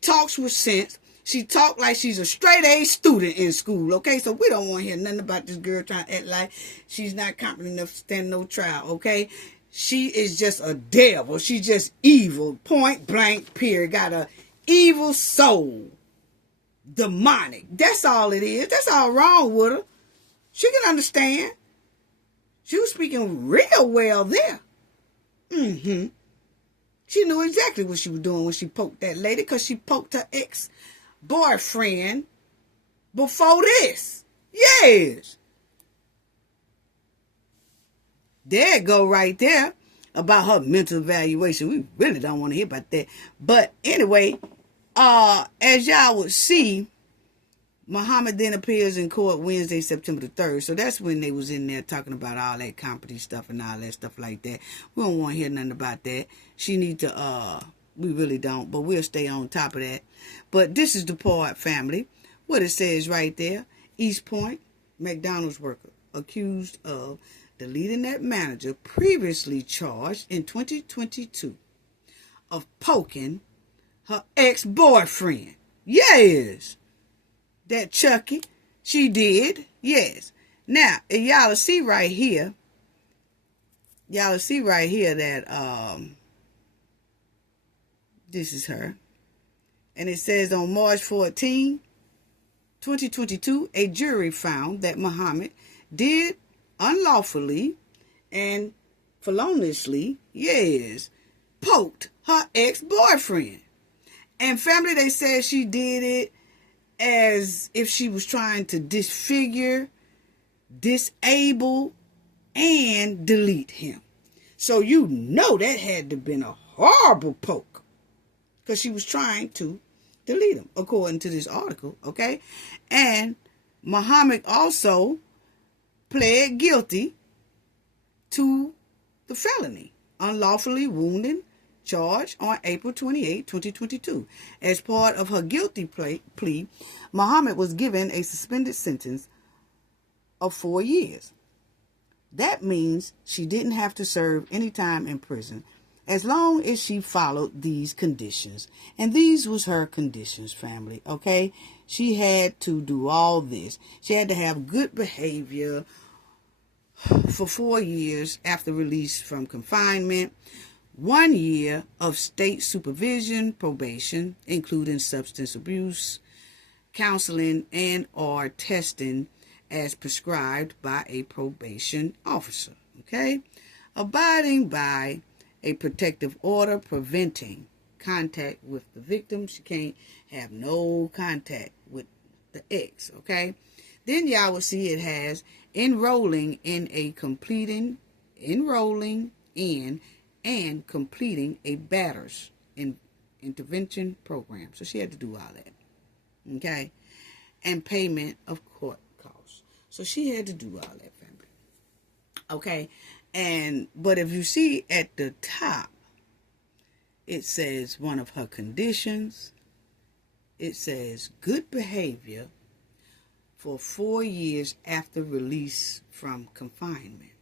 talks with sense. She talk like she's a straight A student in school, okay? So we don't want to hear nothing about this girl trying to act like she's not competent enough to stand no trial, okay? She is just a devil. She's just evil, point blank, period. Got a evil soul. Demonic. That's all it is. That's all wrong with her. She can understand. She was speaking real well there. She knew exactly what she was doing when she poked that lady, because she poked her ex-boyfriend before this. Yes. There it go right there about her mental evaluation. We really don't want to hear about that. But anyway, as y'all would see, Muhammad then appears in court Wednesday, September the 3rd. So that's when they was in there talking about all that comedy stuff and all that stuff like that. We don't want to hear nothing about that. She need to, we really don't, but we'll stay on top of that. But this is the Poet family. What it says right there. East Point, McDonald's worker, accused of deleting that manager previously charged in 2022 of poking her ex-boyfriend. Yes. That Chucky, she did. Yes. Now, y'all will see right here. Y'all will see right here that this is her. And it says on March 14, 2022, a jury found that Muhammad did unlawfully and feloniously, yes, poked her ex-boyfriend. And family, they said she did it as if she was trying to disfigure, disable, and delete him. So you know that had to have been a horrible poke, because she was trying to delete him, according to this article, okay? And Muhammad also pled guilty to the felony, unlawfully wounding charge on April 28, 2022. As part of her guilty plea, Muhammad was given a suspended sentence of 4 years. That means she didn't have to serve any time in prison as long as she followed these conditions. And these was her conditions, family, okay? She had to do all this. She had to have good behavior for 4 years after release from confinement. 1 year of state supervision, probation, including substance abuse, counseling, and or testing as prescribed by a probation officer. Okay? Abiding by a protective order preventing contact with the victim. She can't have no contact with the ex. Okay? Then y'all will see it has enrolling in and completing a batter's intervention program. So she had to do all that. Okay? And payment of court costs. So she had to do all that, family. Okay? But if you see at the top, it says one of her conditions. It says good behavior for 4 years after release from confinement.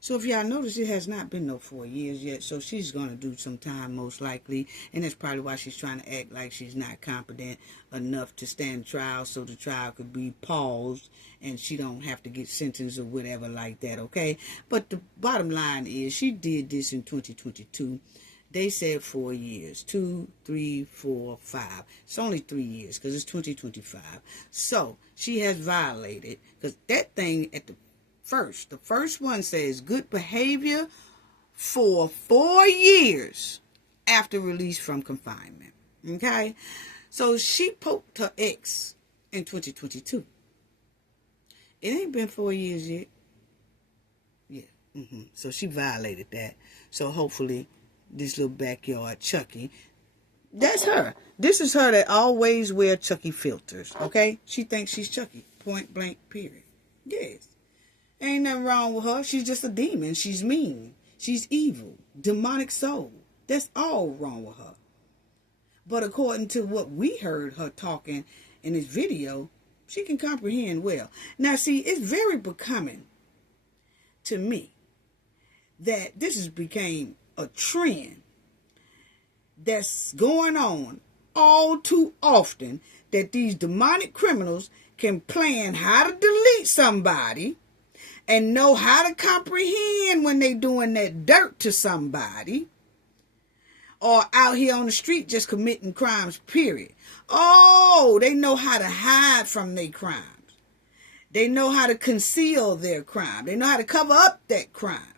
So if y'all notice, it has not been no 4 years yet. So she's going to do some time most likely. And that's probably why she's trying to act like she's not competent enough to stand trial, so the trial could be paused and she don't have to get sentenced or whatever like that, okay? But the bottom line is she did this in 2022. They said 4 years. 2, 3, 4, 5. It's only 3 years because it's 2025. So she has violated, because that thing at the first one says good behavior for 4 years after release from confinement. Okay? So she poked her ex in 2022. It ain't been 4 years yet. Yeah. So she violated that. So hopefully this little backyard Chucky, that's her. This is her that always wear Chucky filters. Okay? She thinks she's Chucky. Point blank period. Yes. Ain't nothing wrong with her. She's just a demon. She's mean. She's evil. Demonic soul. That's all wrong with her. But according to what we heard her talking in this video, she can comprehend well. Now, see, it's very becoming to me that this has became a trend that's going on all too often, that these demonic criminals can plan how to delete somebody and know how to comprehend when they doing that dirt to somebody, or out here on the street just committing crimes, period. Oh, they know how to hide from their crimes. They know how to conceal their crime. They know how to cover up that crime.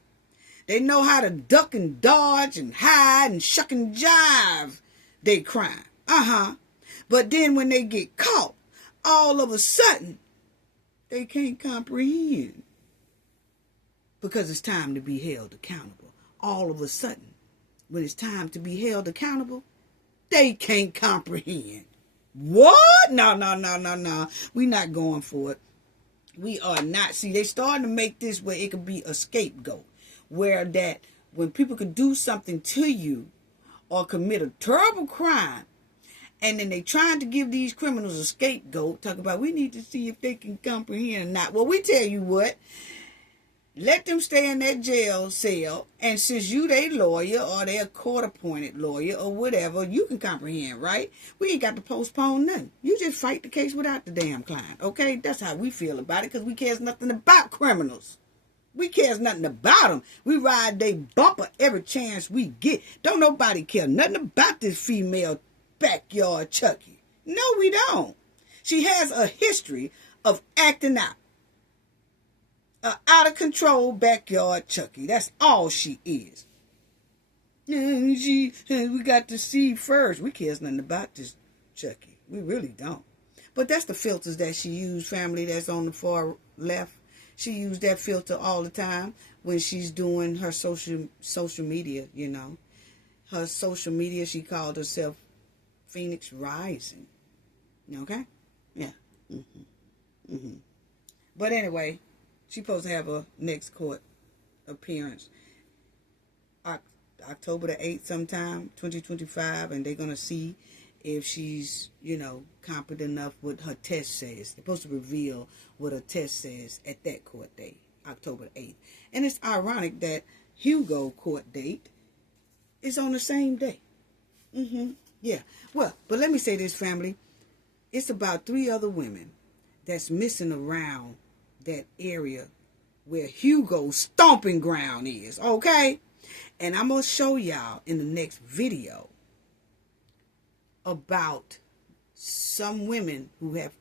They know how to duck and dodge and hide and shuck and jive their crime. But then when they get caught, all of a sudden, they can't comprehend. Because it's time to be held accountable. All of a sudden, when it's time to be held accountable, they can't comprehend. What? No. We're not going for it. We are not. See, they starting to make this where it could be a scapegoat. Where that when people could do something to you or commit a terrible crime, and then they trying to give these criminals a scapegoat, talk about we need to see if they can comprehend or not. Well, we tell you what. Let them stay in that jail cell, and since you their lawyer or their court-appointed lawyer or whatever, you can comprehend, right? We ain't got to postpone nothing. You just fight the case without the damn client, okay? That's how we feel about it, because we cares nothing about criminals. We cares nothing about them. We ride they bumper every chance we get. Don't nobody care nothing about this female backyard Chucky. No, we don't. She has a history of acting out. Out of control backyard Chucky. That's all she is. We got to see first. We cares nothing about this Chucky. We really don't. But that's the filters that she used, family, that's on the far left. She used that filter all the time when she's doing her social media, you know. Her social media, she called herself Phoenix Rising. Okay? Yeah. But anyway, she's supposed to have a next court appearance October the 8th sometime, 2025, and they're going to see if she's, you know, competent enough what her test says. They're supposed to reveal what her test says at that court date, October the 8th. And it's ironic that Hugo court date is on the same day. Yeah. Well, but let me say this, family. It's about 3 other women that's missing around that area where Hugo's stomping ground is, okay? And I'm going to show y'all in the next video about some women who have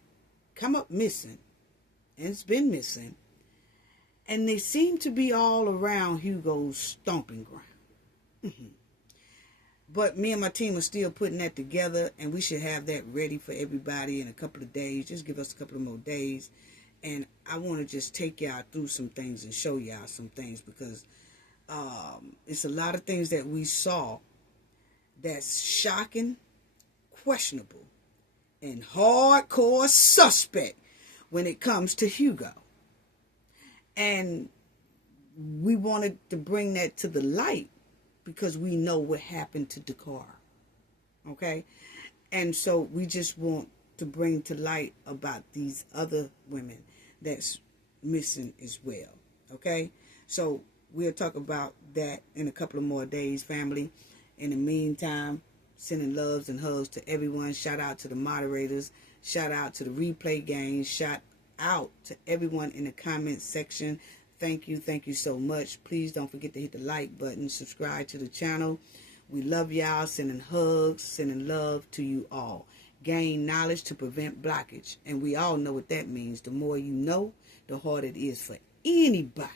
come up missing, and it's been missing, and they seem to be all around Hugo's stomping ground. But me and my team are still putting that together, and we should have that ready for everybody in a couple of days. Just give us a couple of more days. And I want to just take y'all through some things and show y'all some things, because it's a lot of things that we saw that's shocking, questionable, and hardcore suspect when it comes to Hugo. And we wanted to bring that to the light because we know what happened to Dacara. Okay? And so we just want to bring to light about these other women that's missing as well. Okay? So we'll talk about that in a couple of more days, family. In the meantime, sending loves and hugs to everyone. Shout out to the moderators. Shout out to the replay gang. Shout out to everyone in the comment section. Thank you so much. Please don't forget to hit the like button, subscribe to the channel. We love y'all. Sending hugs, sending love to you all. Gain knowledge to prevent blockage. And we all know what that means. The more you know, the harder it is for anybody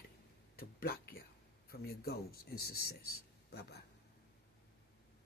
to block y'all from your goals and success. Bye-bye.